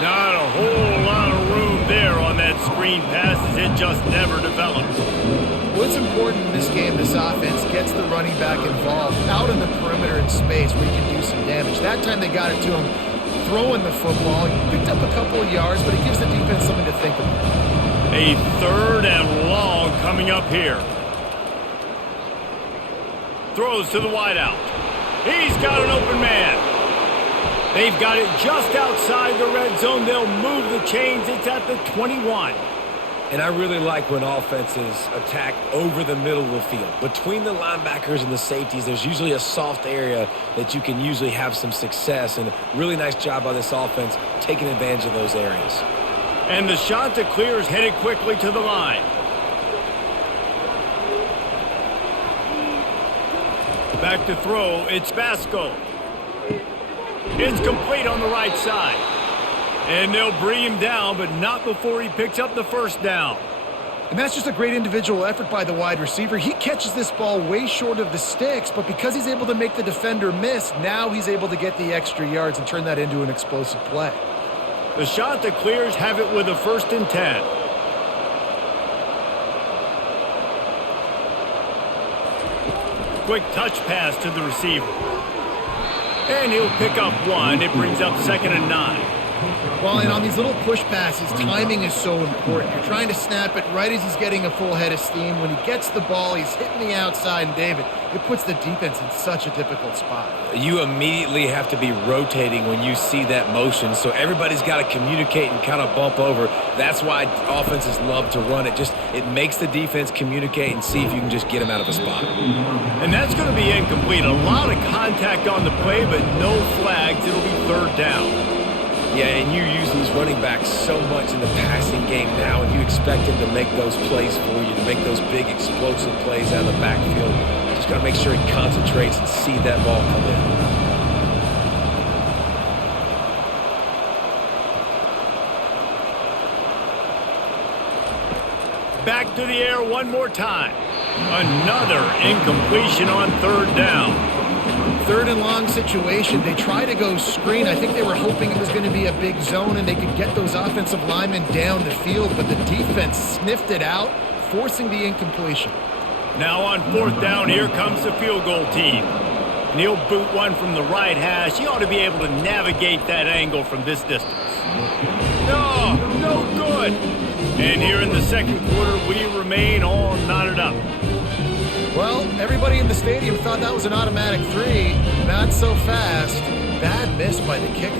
Not a whole lot of room there on that screen pass as it just never develops. What's important in this game, this offense gets the running back involved out in the perimeter in space where he can do some damage. That time they got it to him throwing the football. He picked up a couple of yards, but it gives the defense something to think about. A 3rd and long coming up here. Throws to the wideout. He's got an open man. They've got it just outside the red zone. They'll move the chains. It's at the 21. And I really like when offenses attack over the middle of the field. Between the linebackers and the safeties, there's usually a soft area that you can usually have some success. And a really nice job by this offense taking advantage of those areas. And the Chanticleers headed quickly to the line. Back to throw. It's Basco. It's complete on the right side. And they'll bring him down, but not before he picks up the first down. And that's just a great individual effort by the wide receiver. He catches this ball way short of the sticks, but because he's able to make the defender miss, now he's able to get the extra yards and turn that into an explosive play. The Chanticleers have it with a 1st and 10. Quick touch pass to the receiver. And he'll pick up one. It brings up 2nd and 9. Well, and on these little push passes, timing is so important. You're trying to snap it right as he's getting a full head of steam. When he gets the ball, he's hitting the outside, and David, it puts the defense in such a difficult spot. You immediately have to be rotating when you see that motion, so everybody's got to communicate and kind of bump over. That's why offenses love to run it. It makes the defense communicate and see if you can just get them out of a spot. And that's going to be incomplete. A lot of contact on the play, but no flags. It'll be third down. Yeah, and you use these running backs so much in the passing game now, and you expect them to make those plays for you, to make those big explosive plays out of the backfield. Just got to make sure he concentrates and see that ball come in. Back to the air one more time. Another incompletion on third down. Third and long situation. They try to go screen. I think they were hoping it was going to be a big zone and they could get those offensive linemen down the field, but the defense sniffed it out, forcing the incompletion. Now on fourth down, here comes the field goal team. And he'll boot one from the right hash. He ought to be able to navigate that angle from this distance. No good. And here in the second quarter, we remain all knotted up. Well, everybody in the stadium thought that was an automatic 3. Not so fast. Bad miss by the kicker.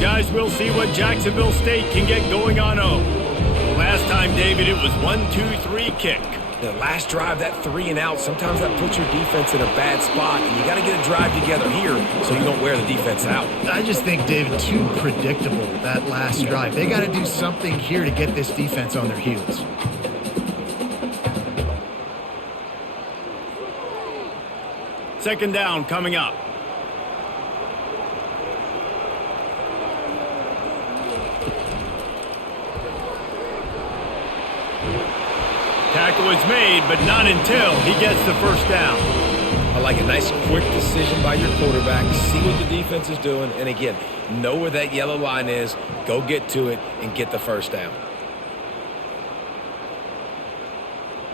Guys, we'll see what Jacksonville State can get going on 0. Last time, David, it was 1-2-3 kick. The last drive, that 3 and out, sometimes that puts your defense in a bad spot, and you got to get a drive together here so you don't wear the defense out. I just think, David, too predictable that last drive. They got to do something here to get this defense on their heels. Second down coming up. Tackle is made, but not until he gets the first down. I like a nice quick decision by your quarterback. See what the defense is doing, and again, know where that yellow line is, go get to it, and get the first down.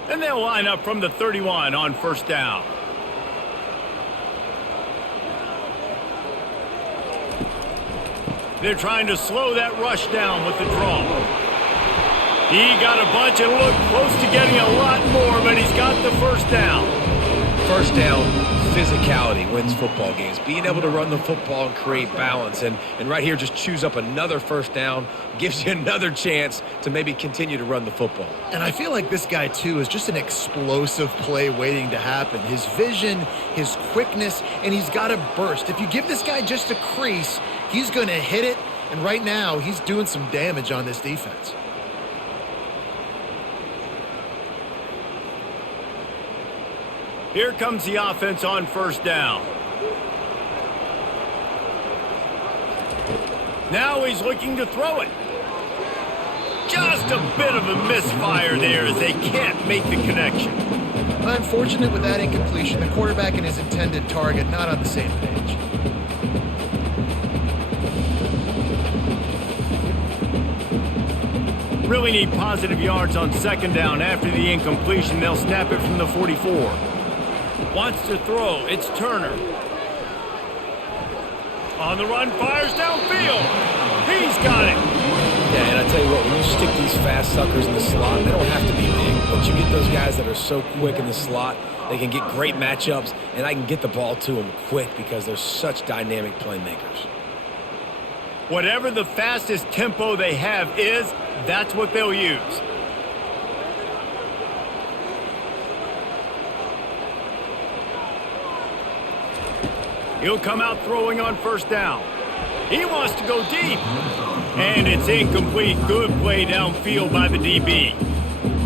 And they'll line up from the 31 on first down. They're trying to slow that rush down with the draw. He got a bunch and looked close to getting a lot more, but he's got the first down. First down, physicality wins football games. Being able to run the football and create balance. And right here, just choose up another first down, gives you another chance to maybe continue to run the football. And I feel like this guy, too, is just an explosive play waiting to happen. His vision, his quickness, and he's got a burst. If you give this guy just a crease, he's going to hit it. And right now, he's doing some damage on this defense. Here comes the offense on first down. Now he's looking to throw it. Just a bit of a misfire there as they can't make the connection. Unfortunate with that incompletion. The quarterback and his intended target not on the same page. Really need positive yards on second down. After the incompletion, they'll snap it from the 44. Wants to throw. It's Turner. On the run, fires downfield. He's got it. Yeah, and I tell you what, when you stick these fast suckers in the slot, they don't have to be big. But you get those guys that are so quick in the slot, they can get great matchups, and I can get the ball to them quick because they're such dynamic playmakers. Whatever the fastest tempo they have is, that's what they'll use. He'll come out throwing on first down. He wants to go deep. And it's incomplete. Good play downfield by the DB.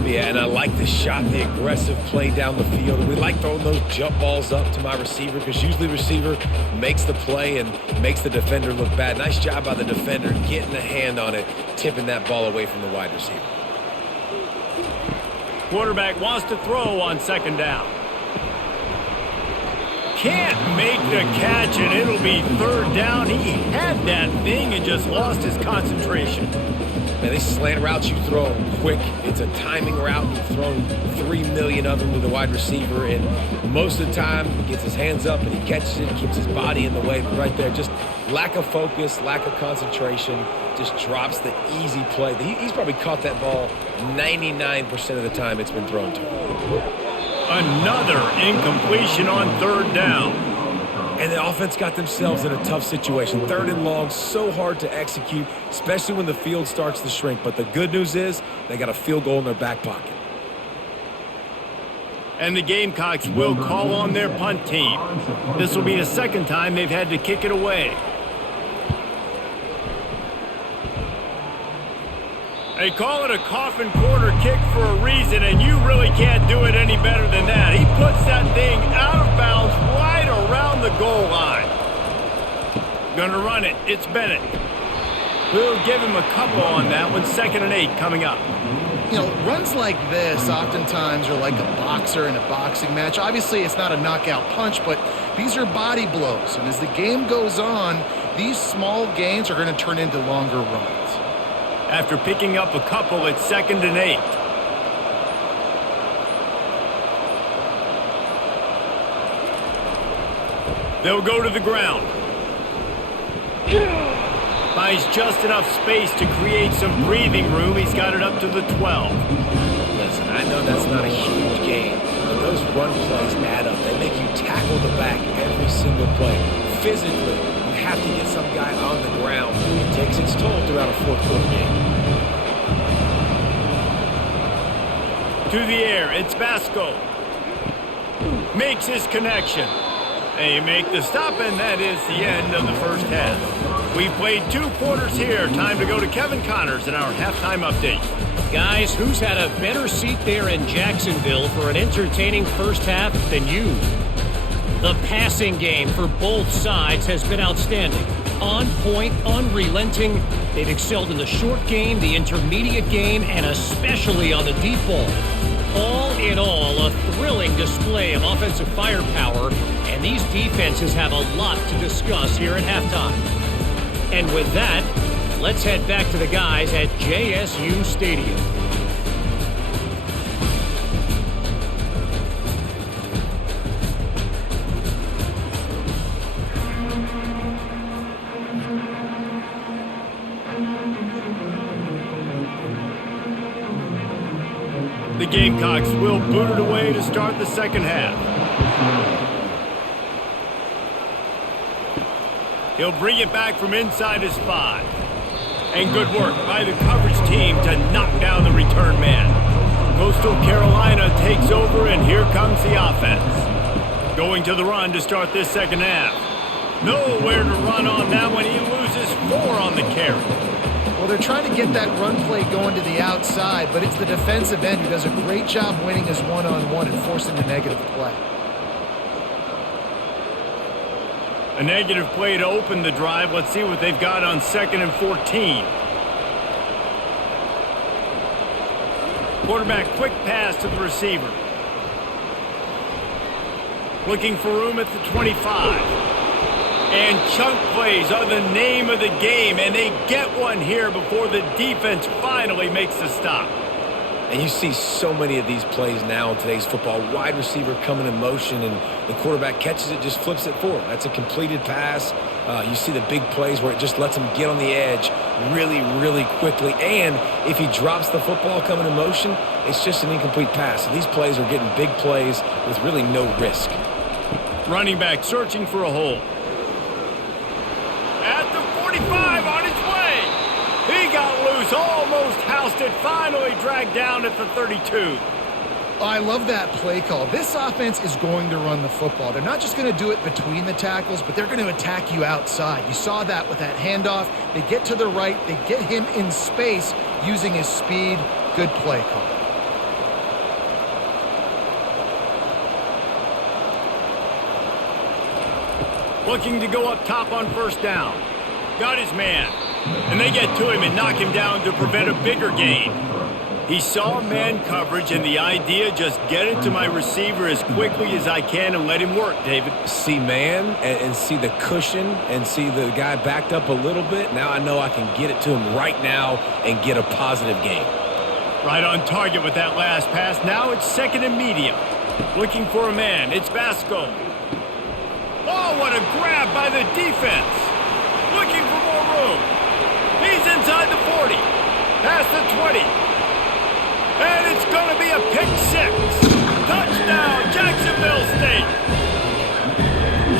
Yeah, and I like the shot, the aggressive play down the field. And we like throwing those jump balls up to my receiver because usually receiver makes the play and makes the defender look bad. Nice job by the defender getting a hand on it, tipping that ball away from the wide receiver. Quarterback wants to throw on second down. Can't make the catch, and it'll be third down. He had that thing and just lost his concentration. Man, these slant routes, you throw them quick. It's a timing route. You've thrown 3 million of them to the wide receiver, and most of the time he gets his hands up and he catches it, keeps his body in the way. But right there, just lack of focus, lack of concentration, just drops the easy play. He's probably caught that ball 99% of the time it's been thrown to him. Another incompletion on 3rd down. And the offense got themselves in a tough situation. 3rd and long, so hard to execute, especially when the field starts to shrink. But the good news is they got a field goal in their back pocket. And the Gamecocks will call on their punt team. This will be the 2nd time they've had to kick it away. They call it a coffin corner kick for a reason, and you really can't do it any better than that. He puts that thing out of bounds right around the goal line. Gonna run it. It's Bennett. We'll give him a couple on that one. 2nd and 8 coming up. You know, runs like this oftentimes are like a boxer in a boxing match. Obviously, it's not a knockout punch, but these are body blows. And as the game goes on, these small gains are going to turn into longer runs. After picking up a couple, it's 2nd and 8. They'll go to the ground. Finds just enough space to create some breathing room. He's got it up to the 12. Listen, I know that's not a huge gain, but those run plays add up. They make you tackle the back every single play. Physically, you have to get some guy on the ground. It takes its toll throughout a 4th quarter game. To the air, it's Vasco. Makes his connection. They make the stop, and that is the end of the 1st half. We've played 2 quarters here. Time to go to Kevin Connors in our halftime update. Guys, who's had a better seat there in Jacksonville for an entertaining 1st half than you? The passing game for both sides has been outstanding. On point, unrelenting. They've excelled in the short game, the intermediate game, and especially on the deep ball. All in all, a thrilling display of offensive firepower, and these defenses have a lot to discuss here at halftime. And with that, let's head back to the guys at JSU Stadium. The Gamecocks will boot it away to start the 2nd half. He'll bring it back from inside his 5. And good work by the coverage team to knock down the return man. Coastal Carolina takes over, and here comes the offense. Going to the run to start this 2nd half. Nowhere to run on that one. He loses 4 on the carry. Well, they're trying to get that run play going to the outside, but it's the defensive end who does a great job winning his one-on-one and forcing the negative play. A negative play to open the drive. Let's see what they've got on 2nd and 14. Quarterback quick pass to the receiver. Looking for room at the 25. And chunk plays are the name of the game, and they get one here before the defense finally makes the stop. And you see so many of these plays now in today's football. Wide receiver coming in motion, and the quarterback catches it, just flips it forward. That's a completed pass. You see the big plays where it just lets him get on the edge really, really quickly. And if he drops the football coming in motion, it's just an incomplete pass. So these plays are getting big plays with really no risk. Running back searching for a hole. At the 45 on his way. He got loose, almost housed it, finally dragged down at the 32. I love that play call. This offense is going to run the football. They're not just going to do it between the tackles, but they're going to attack you outside. You saw that with that handoff. They get to the right. They get him in space using his speed. Good play call. Looking to go up top on 1st down. Got his man. And they get to him and knock him down to prevent a bigger gain. He saw man coverage, and the idea, just get it to my receiver as quickly as I can and let him work, David. See man and see the cushion and see the guy backed up a little bit. Now I know I can get it to him right now and get a positive gain. Right on target with that last pass. Now it's second and medium. Looking for a man. It's Vasco. Oh, what a grab by the defense. Looking for more room. He's inside the 40. Past the 20. And it's going to be a pick six. Touchdown, Jacksonville State.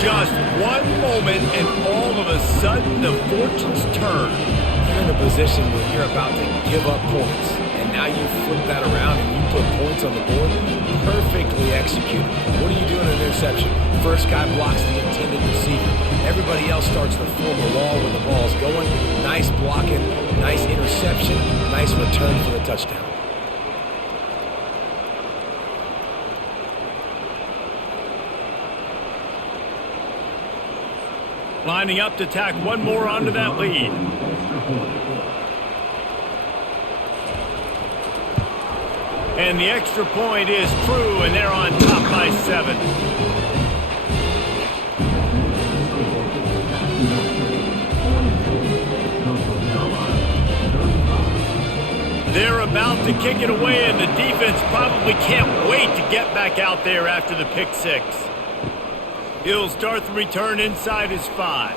Just one moment, and all of a sudden, the fortunes turn. You're in a position where you're about to give up points, and now you flip that around and you put points on the board. Perfectly executed. What do you do in an interception? First guy blocks the intended receiver. Everybody else starts to form a wall when the ball's going. Nice blocking, nice interception, nice return for the touchdown. Lining up to tack one more onto that lead. And the extra point is true, and they're on top by 7. They're about to kick it away, and the defense probably can't wait to get back out there after the pick six. He'll start the return inside his 5.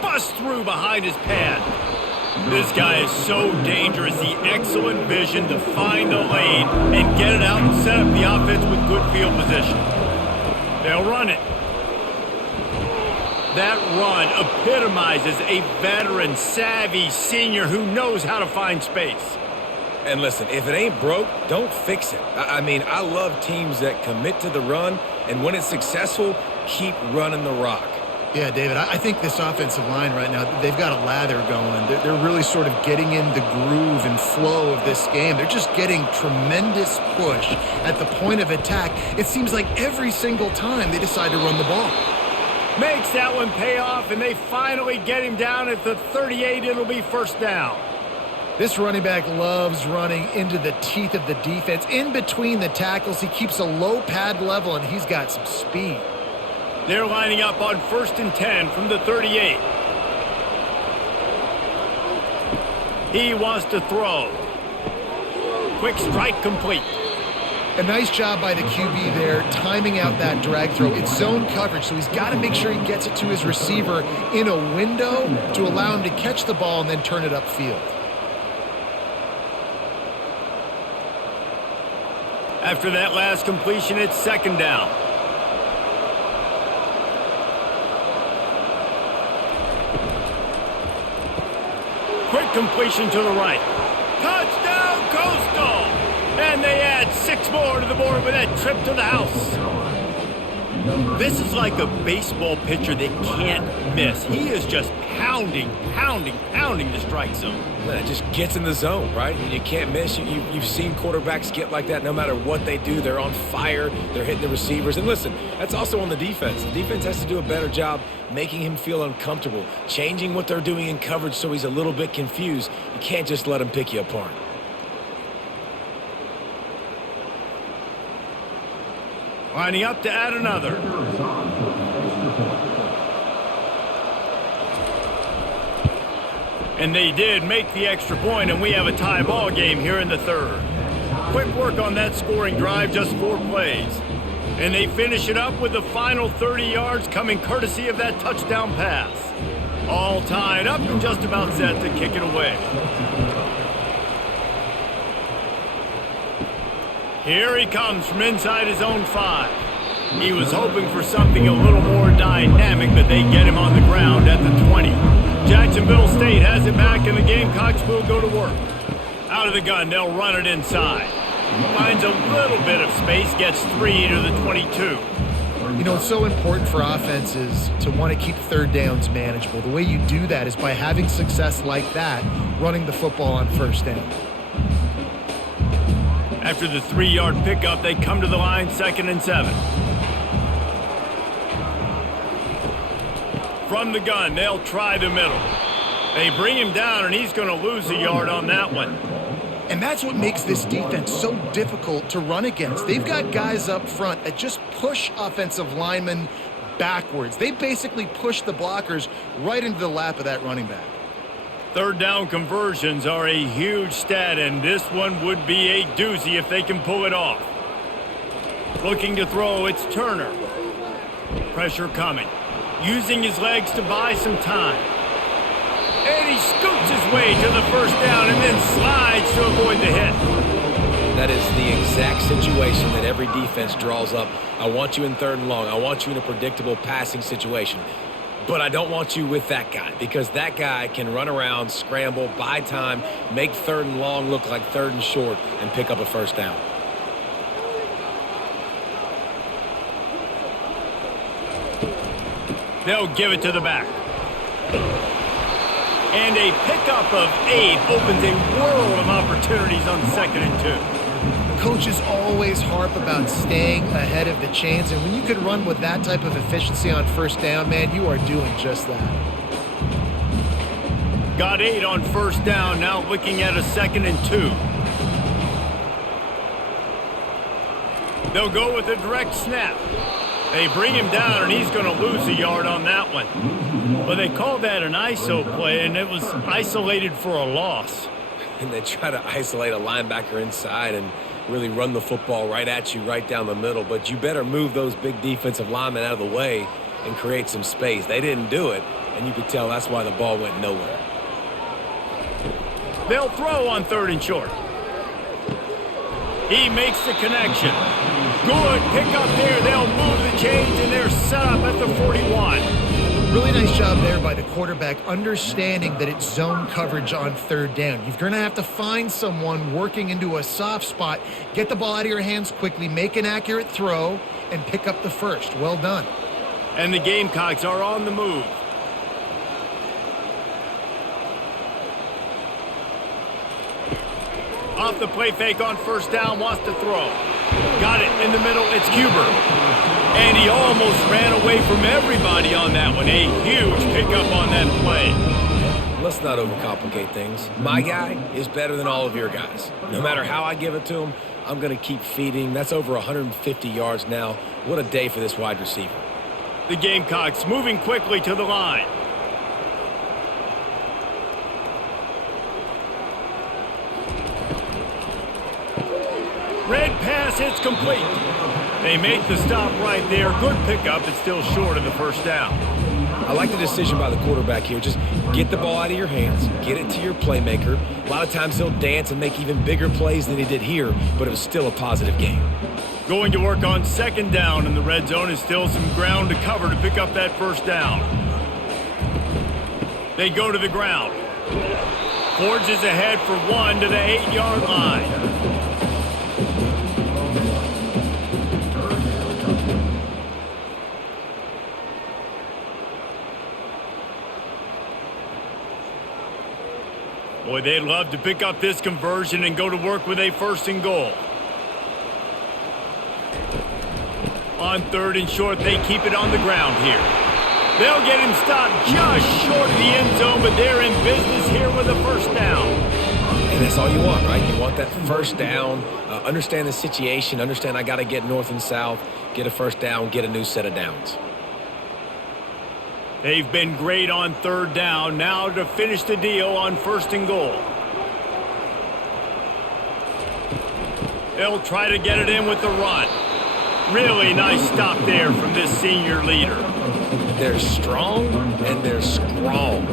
Bust through behind his pad. This guy is so dangerous. The excellent vision to find a lane and get it out and set up the offense with good field position. They'll run it. That run epitomizes a veteran, savvy senior who knows how to find space. And listen, if it ain't broke, don't fix it. I mean, I love teams that commit to the run, and when it's successful, keep running the rock. Yeah, David, I think this offensive line right now, they've got a lather going. They're really sort of getting in the groove and flow of this game. They're just getting tremendous push at the point of attack. It seems like every single time they decide to run the ball. Makes that one pay off, and they finally get him down at the 38. It'll be first down. This running back loves running into the teeth of the defense. In between the tackles, he keeps a low pad level, and he's got some speed. They're lining up on 1st and 10 from the 38. He wants to throw. Quick strike complete. A nice job by the QB there, timing out that drag throw. It's zone coverage, so he's got to make sure he gets it to his receiver in a window to allow him to catch the ball and then turn it upfield. After that last completion, it's second down. Quick completion to the right. Touchdown, Coastal! And they add 6 more to the board with that trip to the house. This is like a baseball pitcher that can't miss. He is just pounding the strike zone. Man, it just gets in the zone, right? You can't miss. You've seen quarterbacks get like that no matter what they do. They're on fire. They're hitting the receivers. And listen, that's also on the defense. The defense has to do a better job making him feel uncomfortable, changing what they're doing in coverage so he's a little bit confused. You can't just let him pick you apart. Lining up to add another. And they did make the extra point, and we have a tie ball game here in the third. Quick work on that scoring drive, just 4 plays. And they finish it up with the final 30 yards coming courtesy of that touchdown pass. All tied up and just about set to kick it away. Here he comes from inside his own 5. He was hoping for something a little more dynamic, but they get him on the ground at the 20. Jacksonville State has it back, and the Gamecocks will go to work. Out of the gun, they'll run it inside. Finds a little bit of space, gets 3 to the 22. You know, it's so important for offenses to want to keep third downs manageable. The way you do that is by having success like that, running the football on first down. After the 3-yard pickup, they come to the line, 2nd and 7. From the gun, they'll try the middle. They bring him down, and he's going to lose a yard on that one. And that's what makes this defense so difficult to run against. They've got guys up front that just push offensive linemen backwards. They basically push the blockers right into the lap of that running back. Third down conversions are a huge stat, and this one would be a doozy if they can pull it off. Looking to throw, it's Turner. Pressure coming. Using his legs to buy some time. And he scoots his way to the first down and then slides to avoid the hit. That is the exact situation that every defense draws up. I want you in third and long. I want you in a predictable passing situation. But I don't want you with that guy, because that guy can run around, scramble, buy time, make third and long look like third and short, and pick up a first down. They'll give it to the back. And a pickup of 8 opens a world of opportunities on 2nd and 2. Coaches always harp about staying ahead of the chains, and when you can run with that type of efficiency on first down, man, you are doing just that. Got 8 on first down, now looking at a 2nd and 2. They'll go with a direct snap. They bring him down, and he's going to lose a yard on that one. Well, they called that an ISO play, and it was isolated for a loss. And they try to isolate a linebacker inside and really run the football right at you, right down the middle. But you better move those big defensive linemen out of the way and create some space. They didn't do it, and you could tell that's why the ball went nowhere. They'll throw on 3rd and short. He makes the connection. Good pick up there. They'll move the chains, and they're set up at the 41. Really nice job there by the quarterback, understanding that it's zone coverage on 3rd down. You're going to have to find someone working into a soft spot, get the ball out of your hands quickly, make an accurate throw, and pick up the first. Well done. And the Gamecocks are on the move. Off the play fake on first down, wants to throw. Got it in the middle, it's Huber. And he almost ran away from everybody on that one. A huge pickup on that play. Let's not overcomplicate things. My guy is better than all of your guys. No matter how I give it to him, I'm going to keep feeding. That's over 150 yards now. What a day for this wide receiver. The Gamecocks moving quickly to the line. Red pass hits complete. They make the stop right there. Good pickup. It's still short of the first down. I like the decision by the quarterback here. Just get the ball out of your hands. Get it to your playmaker. A lot of times he'll dance and make even bigger plays than he did here, but it was still a positive game. Going to work on 2nd down, and the red zone is still some ground to cover to pick up that first down. They go to the ground. Forges ahead for 1 to the 8-yard line. Boy, they'd love to pick up this conversion and go to work with a 1st and goal. On 3rd and short, they keep it on the ground here. They'll get him stopped just short of the end zone, but they're in business here with a first down. And that's all you want, right? You want that first down, understand the situation, understand I got to get north and south, get a first down, get a new set of downs. They've been great on 3rd down. Now to finish the deal on 1st and goal. They'll try to get it in with the run. Really nice stop there from this senior leader. They're strong and they're strong.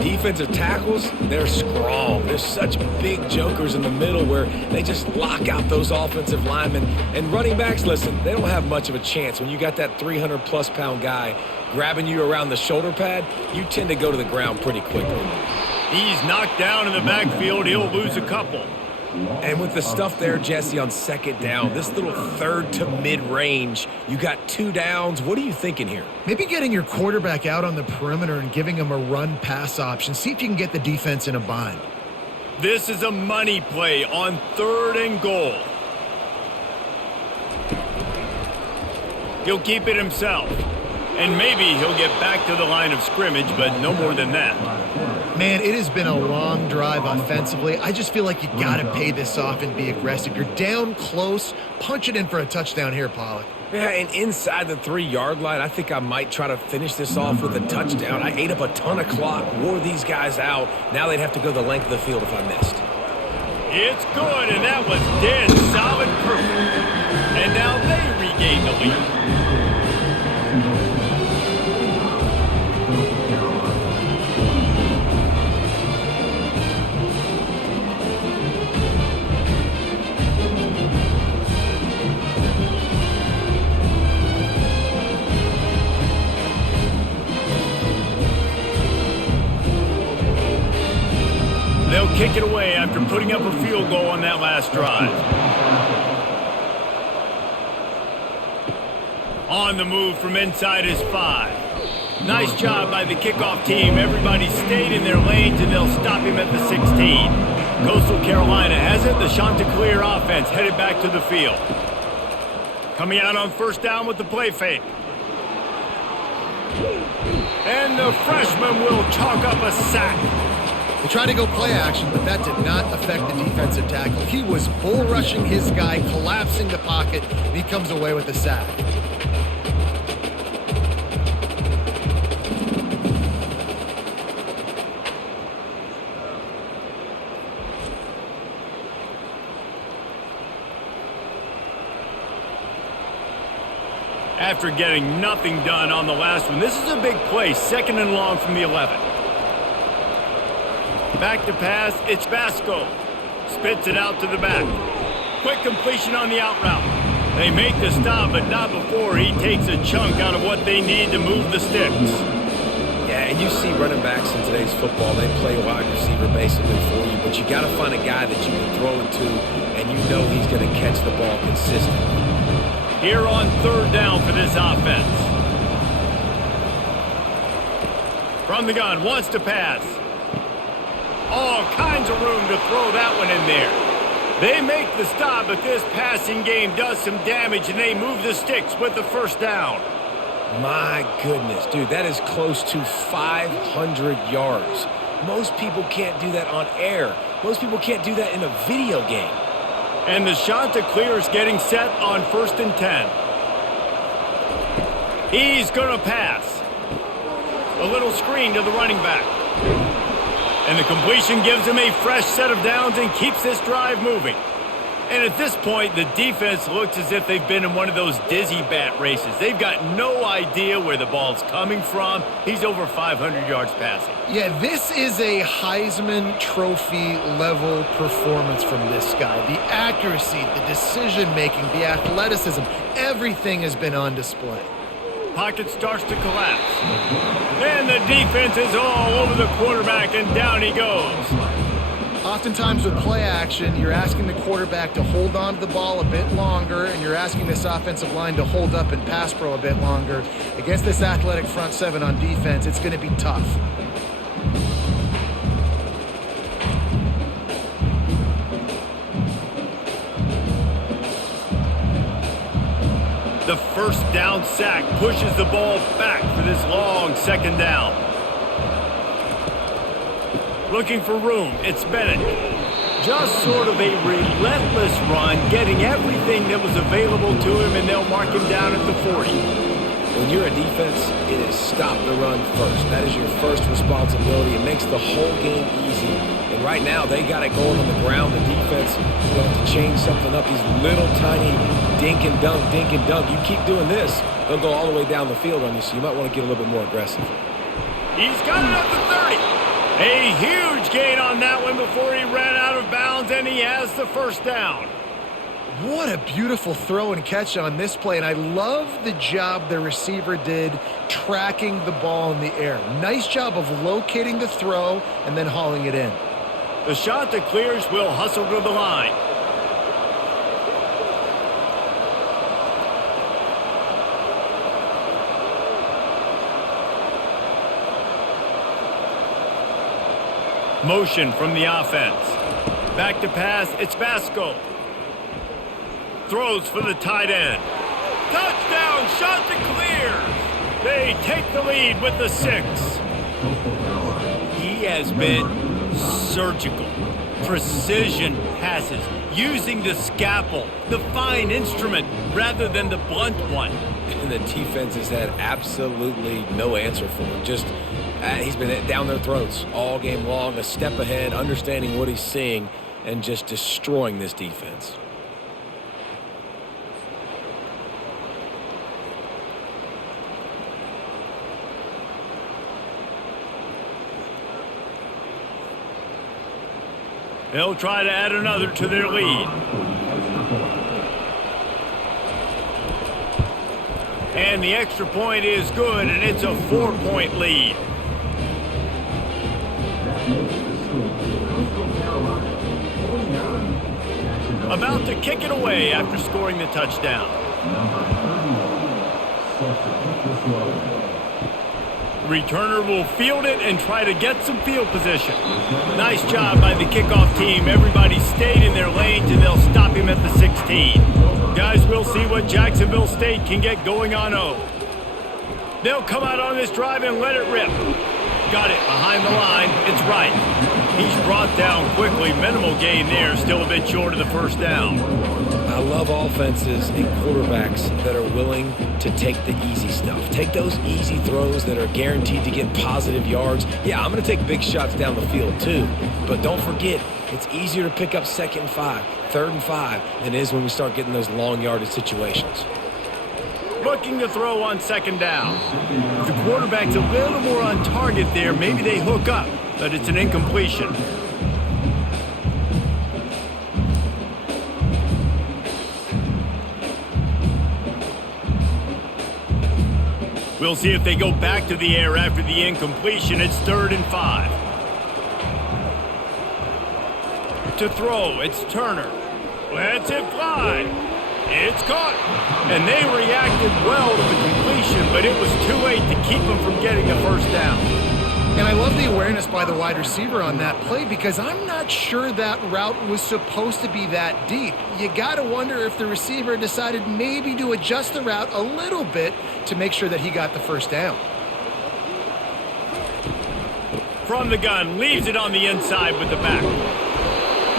Defensive tackles, they're strong. There's such big jokers in the middle where they just lock out those offensive linemen. And running backs, listen, they don't have much of a chance. When you got that 300-plus pound guy grabbing you around the shoulder pad, you tend to go to the ground pretty quickly. He's knocked down in the backfield. He'll lose a couple. And with the stuff there, Jesse, on 2nd down, this little 3rd to mid-range, you got 2 downs. What are you thinking here? Maybe getting your quarterback out on the perimeter and giving him a run-pass option. See if you can get the defense in a bind. This is a money play on 3rd and goal. He'll keep it himself. And maybe he'll get back to the line of scrimmage, but no more than that. Man, it has been a long drive offensively. I just feel like you got to pay this off and be aggressive. You're down close. Punch it in for a touchdown here, Pollock. Yeah, and inside the 3-yard line, I think I might try to finish this off with a touchdown. I ate up a ton of clock, wore these guys out. Now they'd have to go the length of the field if I missed. It's good, and that was dead solid perfect. And now they regain the lead. They'll kick it away after putting up a field goal on that last drive. On the move from inside his 5. Nice job by the kickoff team. Everybody stayed in their lanes, and they'll stop him at the 16. Coastal Carolina has it. The Chanticleer offense headed back to the field. Coming out on first down with the play fake. And the freshman will chalk up a sack. They tried to go play action, but that did not affect the defensive tackle. He was bull rushing his guy, collapsing the pocket, and he comes away with the sack. After getting nothing done on the last one, this is a big play, 2nd and long from the 11. Back to pass, it's Vasco. Spits it out to the back. Quick completion on the out route. They make the stop, but not before he takes a chunk out of what they need to move the sticks. Yeah, and you see running backs in today's football, they play wide receiver basically for you, but you got to find a guy that you can throw it to, and you know he's going to catch the ball consistently. Here on 3rd down for this offense. From the gun, wants to pass. All kinds of room to throw that one in there. They make the stop, but this passing game does some damage, and they move the sticks with the first down. My goodness, dude, that is close to 500 yards. Most people can't do that on air. Most people can't do that in a video game. And the Chanticleers getting set on 1st and 10. He's going to pass. A little screen to the running back. And the completion gives him a fresh set of downs and keeps this drive moving. And at this point, the defense looks as if they've been in one of those dizzy bat races. They've got no idea where the ball's coming from. He's over 500 yards passing. Yeah, this is a Heisman Trophy level performance from this guy. The accuracy, the decision-making, the athleticism, everything has been on display. Pocket starts to collapse. And the defense is all over the quarterback, and down he goes. Oftentimes with play action, you're asking the quarterback to hold on to the ball a bit longer, and you're asking this offensive line to hold up and pass pro a bit longer. Against this athletic front 7 on defense, it's going to be tough. The first down sack pushes the ball back for this long 2nd down. Looking for room, it's Bennett. Just sort of a relentless run, getting everything that was available to him, and they'll mark him down at the 40. When you're a defense, it is stop the run first. That is your first responsibility. It makes the whole game easy. And right now, they got it going on the ground. The defense is going to have to change something up. These little tiny dink and dunk, dink and dunk. You keep doing this, they'll go all the way down the field on you, so you might want to get a little bit more aggressive. He's got it at the 30. A huge gain on that one before he ran out of bounds, and he has the first down. What a beautiful throw and catch on this play, and I love the job the receiver did tracking the ball in the air. Nice job of locating the throw and then hauling it in. The Chanticleers will hustle to the line. Motion from the offense. Back to pass, it's Vasco. Throws for the tight end. Touchdown, Chanticleers! They take the lead with the 6. He has been surgical. Precision passes, using the scalpel, the fine instrument, rather than the blunt one. And the defense has had absolutely no answer for it. Just, he's been down their throats all game long, a step ahead, understanding what he's seeing, and just destroying this defense. They'll try to add another to their lead. And the extra point is good, and it's a 4-point lead. About to kick it away after scoring the touchdown. Returner will field it and try to get some field position. Nice job by the kickoff team. Everybody stayed in their lanes, and they'll stop him at the 16. Guys, we'll see what Jacksonville State can get going on O. They'll come out on this drive and let it rip. Got it behind the line. It's right. He's brought down quickly. Minimal gain there. Still a bit short of the first down. I love offenses and quarterbacks that are willing to take the easy stuff. Take those easy throws that are guaranteed to get positive yards. Yeah, I'm going to take big shots down the field too. But don't forget, it's easier to pick up 2nd and 5, 3rd and 5 than it is when we start getting those long yardage situations. Looking to throw on 2nd down. If the quarterback's a little more on target there, maybe they hook up, but it's an incompletion. We'll see if they go back to the air after the incompletion. It's 3rd and 5. To throw, it's Turner. Lets it fly. It's caught. And they reacted well to the completion, but it was too late to keep them from getting the first down. And I love the awareness by the wide receiver on that play because I'm not sure that route was supposed to be that deep. You got to wonder if the receiver decided maybe to adjust the route a little bit to make sure that he got the first down. From the gun, leaves it on the inside with the back.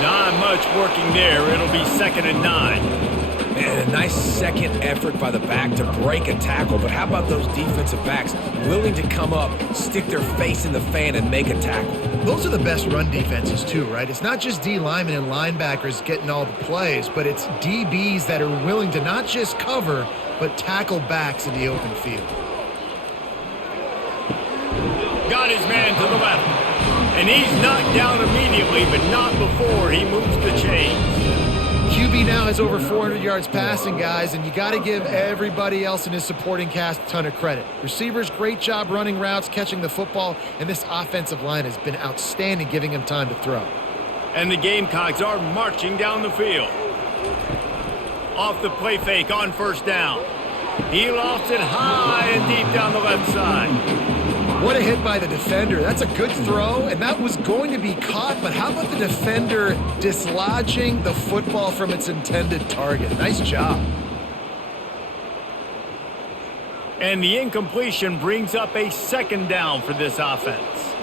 Not much working there. It'll be 2nd and 9. Man, a nice second effort by the back to break a tackle. But how about those defensive backs willing to come up, stick their face in the fan, and make a tackle? Those are the best run defenses too, right? It's not just D linemen and linebackers getting all the plays, but it's DBs that are willing to not just cover, but tackle backs in the open field. Got his man to the left. And he's knocked down immediately, but not before he moves the chains. QB now has over 400 yards passing, guys, and you got to give everybody else in his supporting cast a ton of credit. Receivers, great job running routes, catching the football, and this offensive line has been outstanding, giving him time to throw. And the Gamecocks are marching down the field. Off the play fake on 1st down. He lofts it high and deep down the left side. What a hit by the defender. That's a good throw, and that was going to be caught, but how about the defender dislodging the football from its intended target? Nice job. And the incompletion brings up a 2nd down for this offense.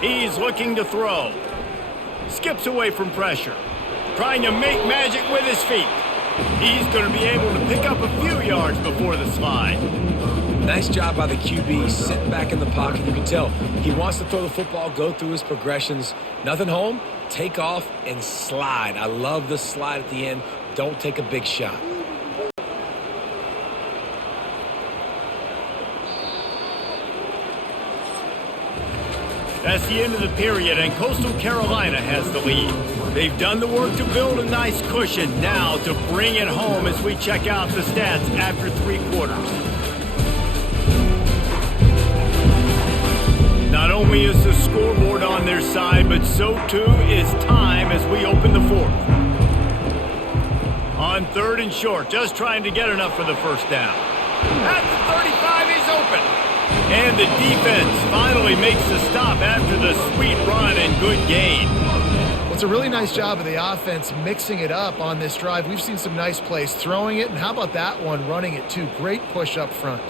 He's looking to throw. Skips away from pressure. Trying to make magic with his feet. He's going to be able to pick up a few yards before the slide. Nice job by the QB, sitting back in the pocket. You can tell he wants to throw the football, go through his progressions. Nothing home, take off, and slide. I love the slide at the end. Don't take a big shot. That's the end of the period, and Coastal Carolina has the lead. They've done the work to build a nice cushion. Now to bring it home as we check out the stats after 3 quarters. Not only is the scoreboard on their side, but so too is time as we open the 4th. On 3rd and short, just trying to get enough for the first down. At the 35, he's open. And the defense finally makes the stop after the sweet run and good gain. Well, it's a really nice job of the offense mixing it up on this drive. We've seen some nice plays throwing it, and how about that one running it too? Great push up front.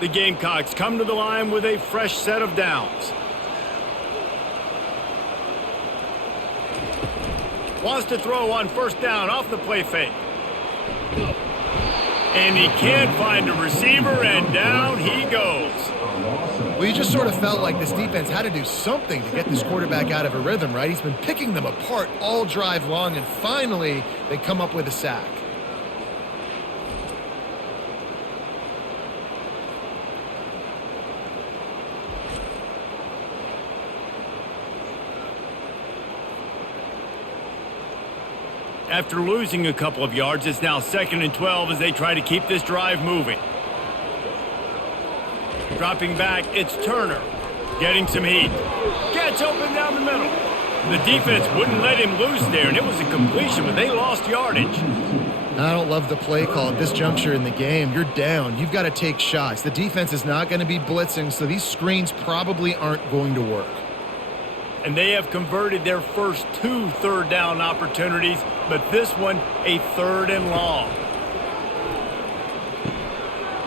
The Gamecocks come to the line with a fresh set of downs. Wants to throw on first down off the play fake. And he can't find a receiver, and down he goes. Well, you just sort of felt like this defense had to do something to get this quarterback out of a rhythm, right? He's been picking them apart all drive long, and finally they come up with a sack. After losing a couple of yards, it's now 2nd and 12 as they try to keep this drive moving. Dropping back, it's Turner. Getting some heat. Gets open down the middle. The defense wouldn't let him loose there, and it was a completion, but they lost yardage. I don't love the play call at this juncture in the game. You're down. You've got to take shots. The defense is not going to be blitzing, so these screens probably aren't going to work. And they have converted their first 2 third down opportunities, but this one a 3rd and long.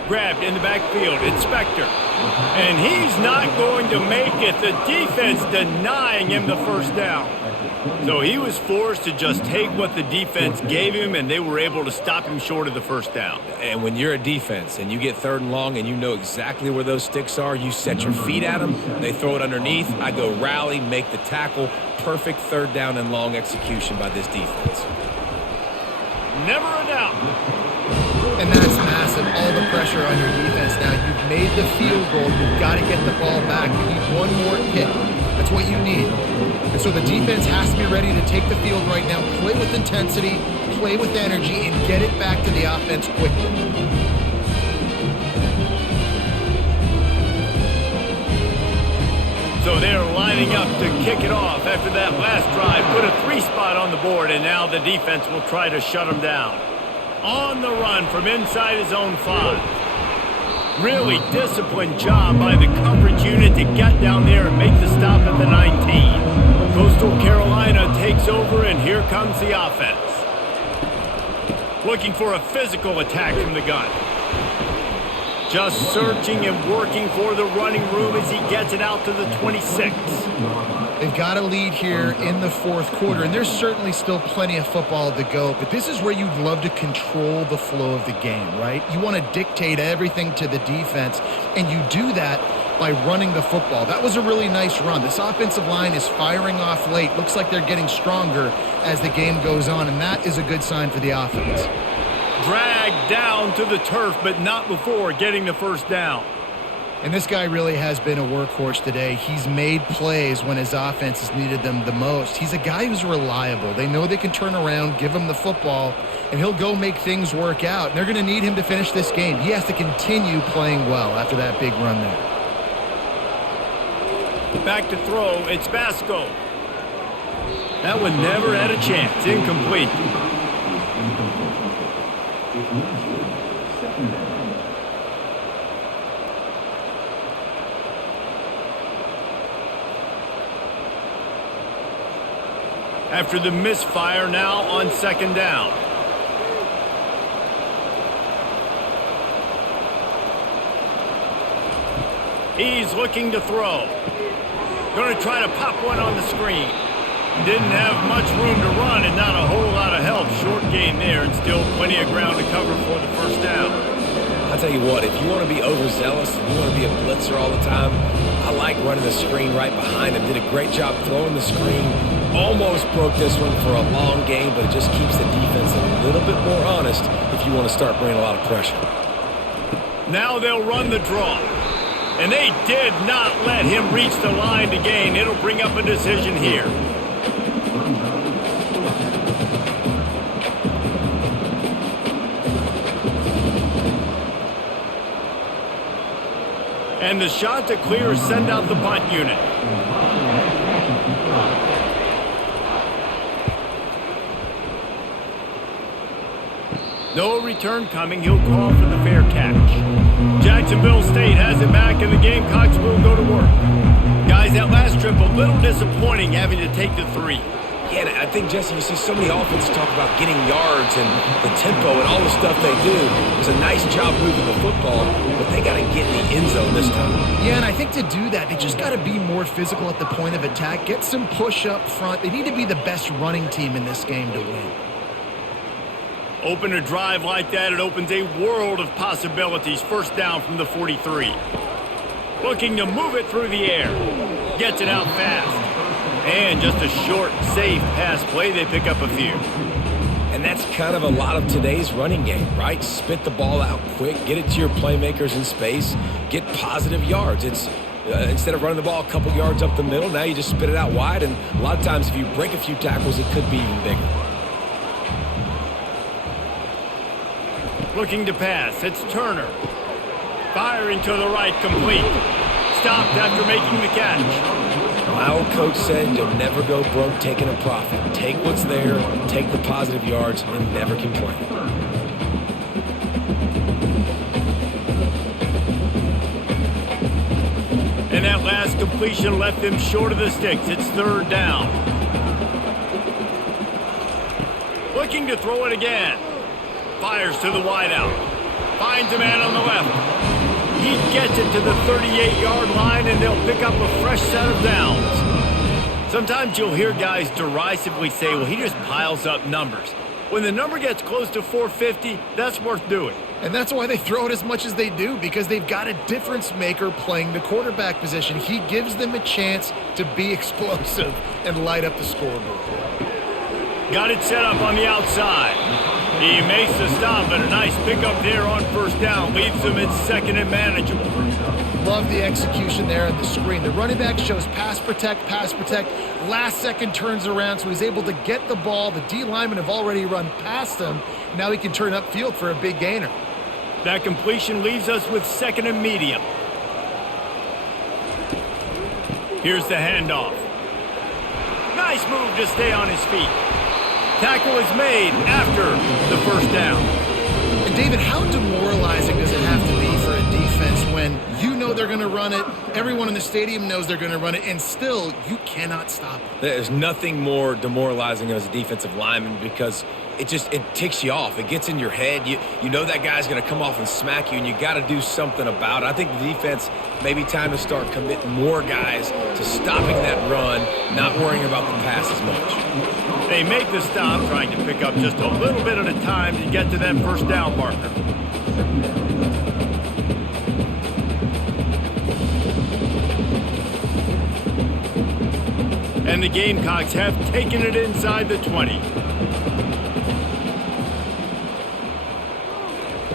Grabbed in the backfield, it's Spector. And he's not going to make it. The defense denying him the first down. So he was forced to just take what the defense gave him, and they were able to stop him short of the first down. And when you're a defense and you get 3rd and long and you know exactly where those sticks are, you set your feet at them, they throw it underneath, I go rally, make the tackle. Perfect 3rd down and long execution by this defense. Never a doubt. And that's massive. All the pressure on your defense now. You've made the field goal. You've got to get the ball back. You need one more kick. That's what you need. And so the defense has to be ready to take the field right now, play with intensity, play with energy, and get it back to the offense quickly. So they're lining up to kick it off after that last drive. Put a 3 spot on the board, and now the defense will try to shut them down. On the run from inside his own 5. Really disciplined job by the coverage unit to get down there and make the stop at the 19. Coastal Carolina takes over, and here comes the offense. Looking for a physical attack from the gun. Just searching and working for the running room as he gets it out to the 26. They've got a lead here in the 4th quarter, and there's certainly still plenty of football to go, but this is where you'd love to control the flow of the game, right? You want to dictate everything to the defense, and you do that by running the football. That was a really nice run. This offensive line is firing off late. Looks like they're getting stronger as the game goes on, and that is a good sign for the offense. Dragged down to the turf, but not before getting the first down. And this guy really has been a workhorse today. He's made plays when his offense has needed them the most. He's a guy who's reliable. They know they can turn around, give him the football, and he'll go make things work out. And they're going to need him to finish this game. He has to continue playing well after that big run there. Back to throw, it's Basco. That one never had a chance. Incomplete. After the misfire, now on 2nd down. He's looking to throw. Going to try to pop one on the screen. Didn't have much room to run and not a whole lot of help. Short gain there and still plenty of ground to cover for the first down. I'll tell you what, if you want to be overzealous and you want to be a blitzer all the time, I like running the screen right behind him. Did a great job throwing the screen. Almost broke this one for a long game, but it just keeps the defense a little bit more honest if you want to start bringing a lot of pressure. Now they'll run the draw. And they did not let him reach the line to gain. It'll bring up a decision here. And the Chanticleers send out the punt unit. No return coming. He'll call for the fair catch. Jacksonville State has it back, and the Gamecocks will go to work. Guys, that last trip a little disappointing having to take the 3. Yeah, and I think, Jesse, you see so many offenses talk about getting yards and the tempo and all the stuff they do. It was a nice job moving the football, but they got to get in the end zone this time. Yeah, and I think to do that, they just got to be more physical at the point of attack, get some push up front. They need to be the best running team in this game to win. Open a drive like that, it opens a world of possibilities. First down from the 43. Looking to move it through the air. Gets it out fast. And just a short, safe pass play, they pick up a few. And that's kind of a lot of today's running game, right? Spit the ball out quick, get it to your playmakers in space, get positive yards. It's instead of running the ball a couple yards up the middle, now you just spit it out wide, and a lot of times if you break a few tackles, it could be even bigger. Looking to pass, it's Turner. Firing to the right, complete. Stopped after making the catch. My old coach said you'll never go broke taking a profit. Take what's there, take the positive yards, and never complain. And that last completion left them short of the sticks. It's third down. Looking to throw it again. Fires to the wideout. Finds a man on the left. He gets it to the 38-yard line, and they'll pick up a fresh set of downs. Sometimes you'll hear guys derisively say, well, he just piles up numbers. When the number gets close to 450, that's worth doing. And that's why they throw it as much as they do, because they've got a difference maker playing the quarterback position. He gives them a chance to be explosive and light up the scoreboard. Got it set up on the outside. He makes the stop, and a nice pickup there on first down. Leaves them at second and manageable. Love the execution there on the screen. The running back shows pass protect, last second turns around, so he's able to get the ball. The D linemen have already run past him. Now he can turn upfield for a big gainer. That completion leaves us with second and medium. Here's the handoff. Nice move to stay on his feet. Tackle is made after the first down. And David, how demoralizing does it have to be for a defense when you know they're going to run it, everyone in the stadium knows they're going to run it, and still you cannot stop it? There's nothing more demoralizing as a defensive lineman because it ticks you off. It gets in your head. You know that guy's going to come off and smack you, and you got to do something about it. I think the defense maybe time to start committing more guys to stopping that run, not worrying about the pass as much. They make the stop, trying to pick up just a little bit at a time to get to that first down marker. And the Gamecocks have taken it inside the 20.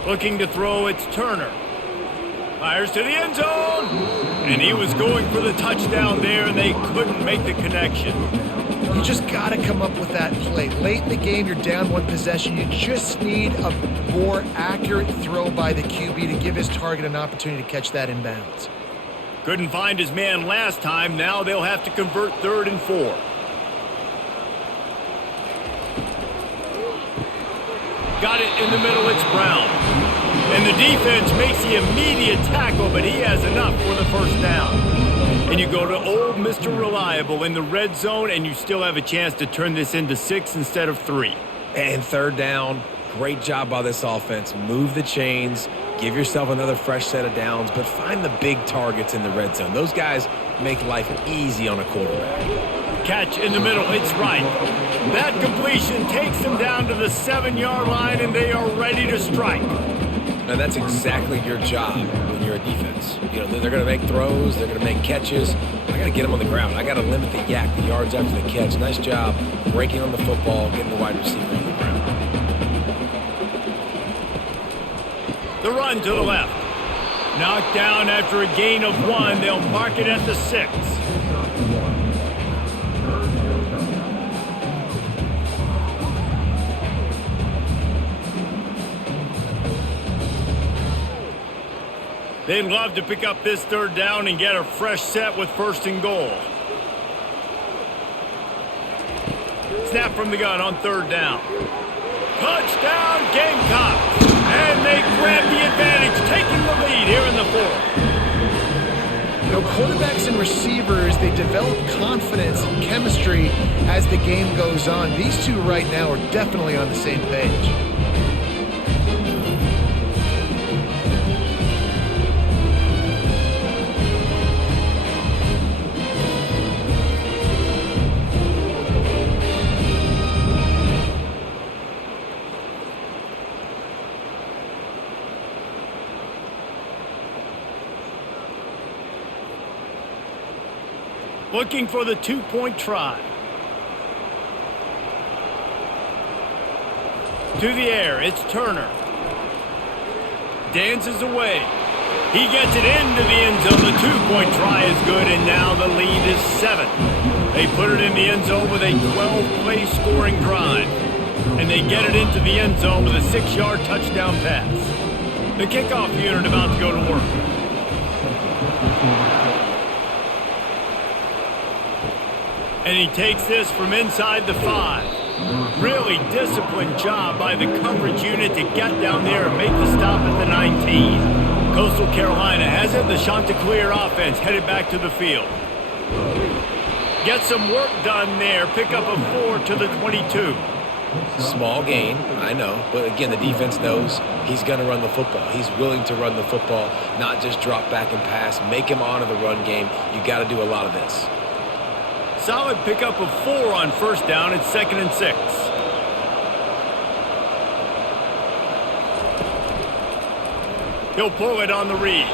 Looking to throw, it's Turner. Fires to the end zone. And he was going for the touchdown there, and they couldn't make the connection. You just got to come up with that play. Late in the game, you're down one possession. You just need a more accurate throw by the QB to give his target an opportunity to catch that inbounds. Couldn't find his man last time. Now they'll have to convert 3rd and 4. Got it in the middle. It's Brown. And the defense makes the immediate tackle, but he has enough for the first down. And you go to old Mr. Reliable in the red zone, and you still have a chance to turn this into 6 instead of 3. And third down, great job by this offense. Move the chains, give yourself another fresh set of downs, but find the big targets in the red zone. Those guys make life easy on a quarterback. Catch in the middle, it's right. That completion takes them down to the 7-yard line, and they are ready to strike. And that's exactly your job when you're a defense. You know, they're going to make throws, they're going to make catches. I got to get them on the ground. I got to limit the yak, the yards after the catch. Nice job breaking on the football, getting the wide receiver on the ground. The run to the left. Knocked down after a gain of 1. They'll mark it at the 6. They'd love to pick up this 3rd down and get a fresh set with 1st and goal. Snap from the gun on 3rd down. Touchdown, Gamecocks! And they grab the advantage, taking the lead here in the 4th. No quarterbacks and receivers, they develop confidence and chemistry as the game goes on. These two right now are definitely on the same page. Looking for the two-point try. To the air, it's Turner. Dances away. He gets it into the end zone. The two-point try is good, and now the lead is 7. They put it in the end zone with a 12-play scoring drive. And they get it into the end zone with a 6-yard touchdown pass. The kickoff unit about to go to work. And he takes this from inside the 5. Really disciplined job by the coverage unit to get down there and make the stop at the 19. Coastal Carolina has it. The Chanticleer offense headed back to the field. Get some work done there. Pick up a 4 to the 22. Small gain, I know. But again, the defense knows he's going to run the football. He's willing to run the football, not just drop back and pass. Make him honor the run game. You got to do a lot of this. Solid pickup of 4 on first down. It's 2nd and 6. He'll pull it on the read.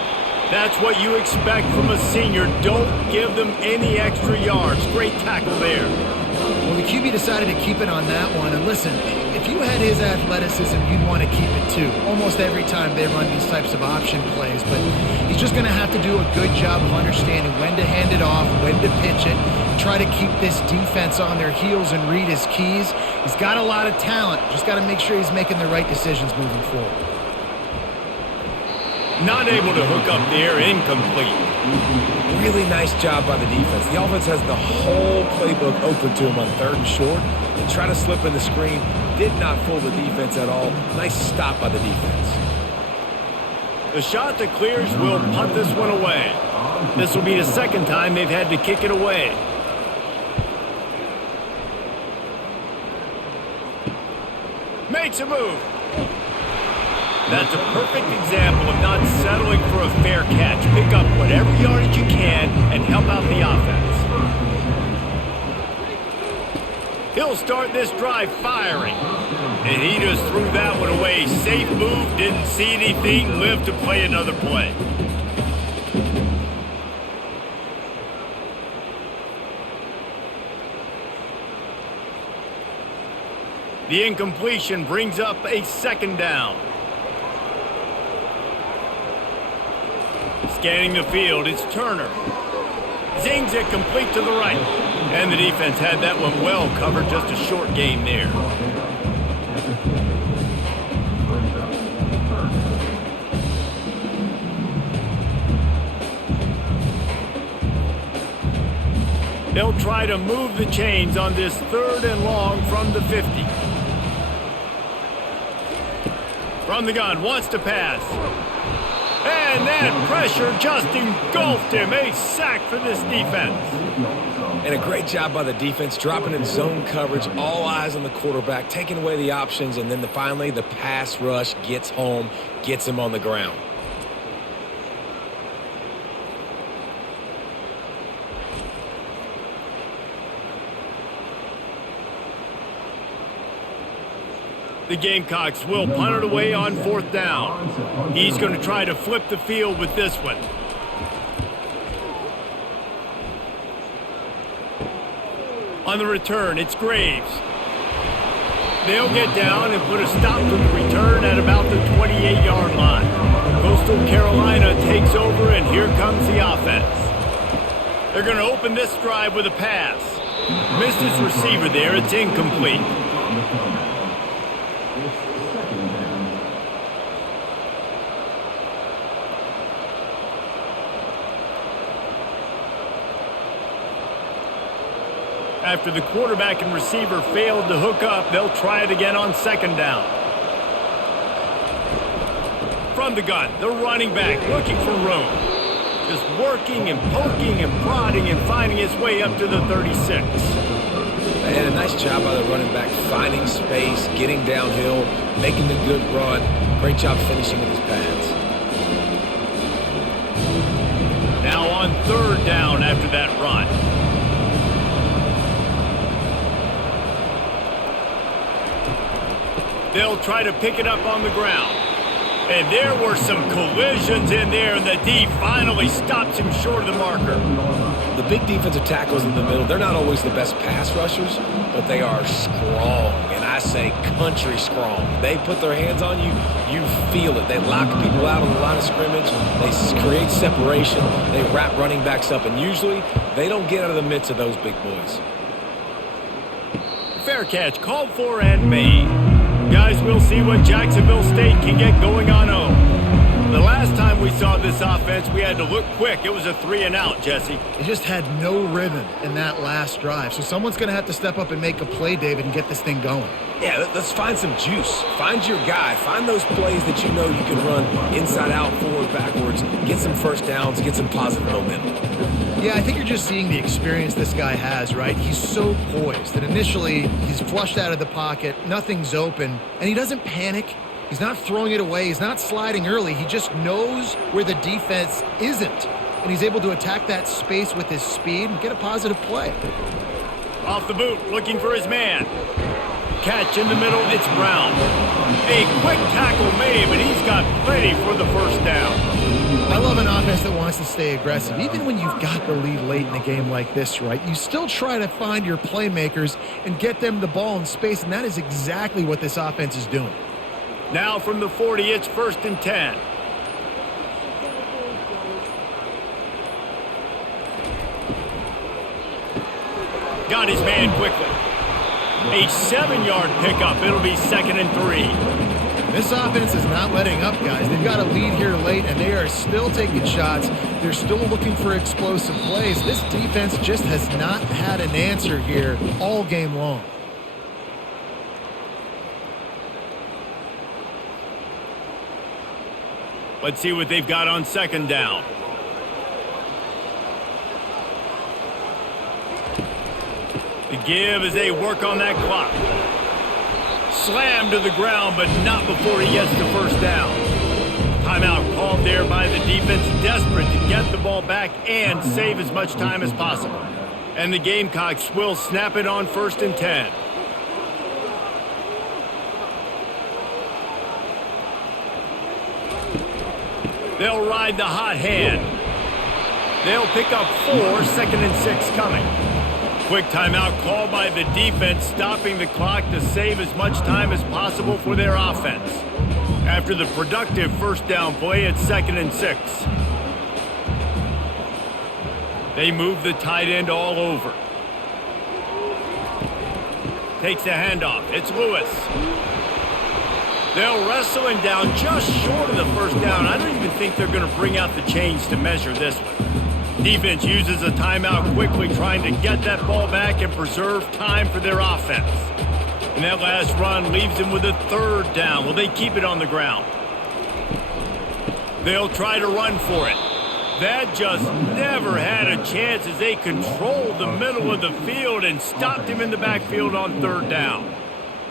That's what you expect from a senior. Don't give them any extra yards. Great tackle there. Well, the QB decided to keep it on that one. And listen, if you had his athleticism, you'd want to keep it too. Almost every time they run these types of option plays. But he's just going to have to do a good job of understanding when to hand it off, when to pitch it, try to keep this defense on their heels and read his keys. He's got a lot of talent. Just got to make sure he's making the right decisions moving forward. Not able to hook up there, incomplete. Really nice job by the defense. The offense has the whole playbook open to him on 3rd and short. And try to slip in the screen. Did not fool the defense at all. Nice stop by the defense. The Chanticleers will punt this one away. This will be the 2nd time they've had to kick it away. Makes a move. That's a perfect example of not settling for a fair catch. Pick up whatever yardage you can and help out the offense. He'll start this drive firing. And he just threw that one away. Safe move, didn't see anything, lived to play another play. The incompletion brings up a 2nd down. Scanning the field, it's Turner. Zings it complete to the right. And the defense had that one well covered, just a short gain there. They'll try to move the chains on this 3rd and long from the 50. From the gun, wants to pass. And that pressure just engulfed him. A sack for this defense. And a great job by the defense, dropping in zone coverage, all eyes on the quarterback, taking away the options, and then finally the pass rush gets home, gets him on the ground. The Gamecocks will punt it away on 4th down. He's going to try to flip the field with this one. On the return, it's Graves. They'll get down and put a stop to the return at about the 28-yard line. Coastal Carolina takes over, and here comes the offense. They're going to open this drive with a pass. Missed his receiver there. It's incomplete. After the quarterback and receiver failed to hook up, they'll try it again on 2nd down. From the gun, the running back looking for room. just working and poking and prodding and finding his way up to the 36. And a nice job by the running back, finding space, getting downhill, making the good run. Great job finishing with his pads. Now on 3rd down after that run. They'll try to pick it up on the ground. And there were some collisions in there, and the D finally stops him short of the marker. The big defensive tackles in the middle, they're not always the best pass rushers, but they are strong, and I say country strong. They put their hands on you, you feel it. They lock people out on the line of scrimmage. They create separation. They wrap running backs up, and usually they don't get out of the midst of those big boys. Fair catch called for and made. Guys, we'll see what Jacksonville State can get going on 0. The last time we saw this offense, we had to look quick. It was a 3-and-out, Jesse. They just had no rhythm in that last drive. So someone's going to have to step up and make a play, David, and get this thing going. Yeah, let's find some juice. Find your guy. Find those plays that you know you can run inside out, forward, backwards. Get some first downs. Get some positive momentum. Yeah, I think you're just seeing the experience this guy has, right? He's so poised that initially he's flushed out of the pocket, nothing's open, and he doesn't panic. He's not throwing it away. He's not sliding early. He just knows where the defense isn't, and he's able to attack that space with his speed and get a positive play. Off the boot, looking for his man. Catch in the middle, it's Brown. A quick tackle made, but he's got plenty for the first down. I love an offense that wants to stay aggressive. Even when you've got the lead late in a game like this, right, you still try to find your playmakers and get them the ball in space, and that is exactly what this offense is doing. Now from the 40, it's 1st and 10. Got his man quickly. A 7-yard pickup. It'll be 2nd and 3. This offense is not letting up, guys. They've got a lead here late, and they are still taking shots. They're still looking for explosive plays. This defense just has not had an answer here all game long. Let's see what they've got on 2nd down. The give as they work on that clock. Slammed to the ground, but not before he gets the first down. Timeout called there by the defense, desperate to get the ball back and save as much time as possible. And the Gamecocks will snap it on 1st and 10. They'll ride the hot hand. They'll pick up 4, 2nd and 6 coming. Quick timeout called by the defense, stopping the clock to save as much time as possible for their offense. After the productive first down play, it's 2nd and 6. They move the tight end all over. Takes the handoff. It's Lewis. They'll wrestle him down just short of the first down. I don't even think they're going to bring out the chains to measure this one. Defense uses a timeout quickly, trying to get that ball back and preserve time for their offense. And that last run leaves them with a 3rd down. Will they keep it on the ground? They'll try to run for it. That just never had a chance as they controlled the middle of the field and stopped him in the backfield on 3rd down.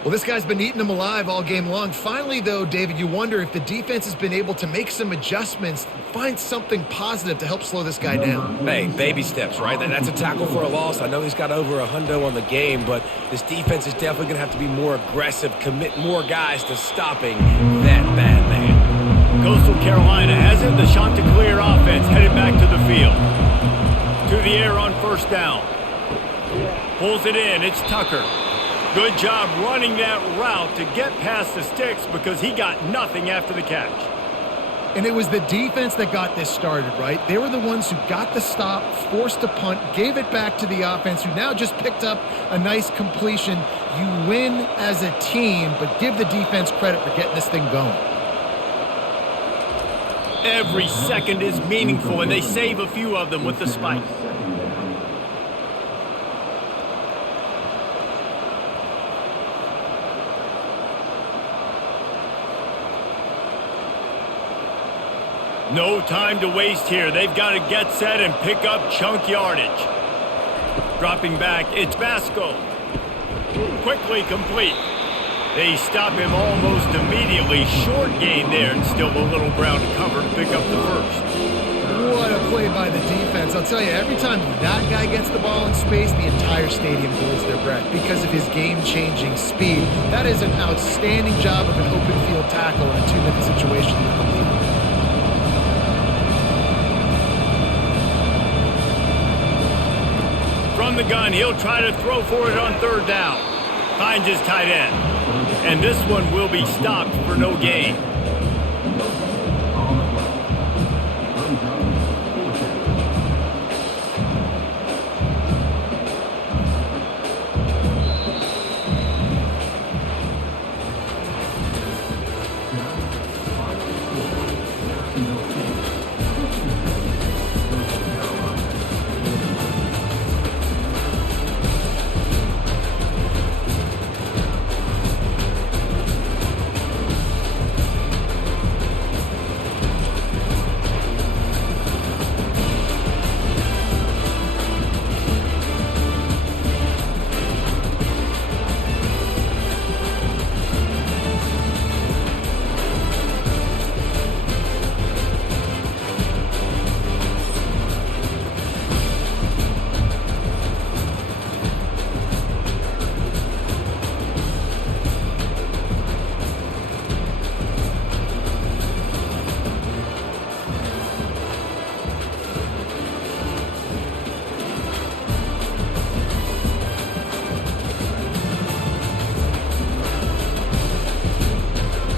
Well, this guy's been eating them alive all game long. Finally, though, David, you wonder if the defense has been able to make some adjustments, find something positive to help slow this guy down. Hey, baby steps, right? That's a tackle for a loss. I know he's got over $100 on the game, but this defense is definitely going to have to be more aggressive, commit more guys to stopping that bad man. Coastal Carolina has it. The Chanticleer offense headed back to the field. To the air on 1st down. Pulls it in. It's Tucker. Good job running that route to get past the sticks because he got nothing after the catch. And it was the defense that got this started, right? They were the ones who got the stop, forced a punt, gave it back to the offense, who now just picked up a nice completion. You win as a team, but give the defense credit for getting this thing going. Every second is meaningful, and they save a few of them with the spike. No time to waste here. They've got to get set and pick up chunk yardage. Dropping back, it's Basco. Quickly complete. They stop him almost immediately. Short gain there and still a little ground to cover to pick up the first. What a play by the defense. I'll tell you, every time that guy gets the ball in space, the entire stadium holds their breath because of his game-changing speed. That is an outstanding job of an open field tackle in a 2-minute situation with the lead. From the gun, he'll try to throw for it on third down. Finds his tight end. And this one will be stopped for no gain.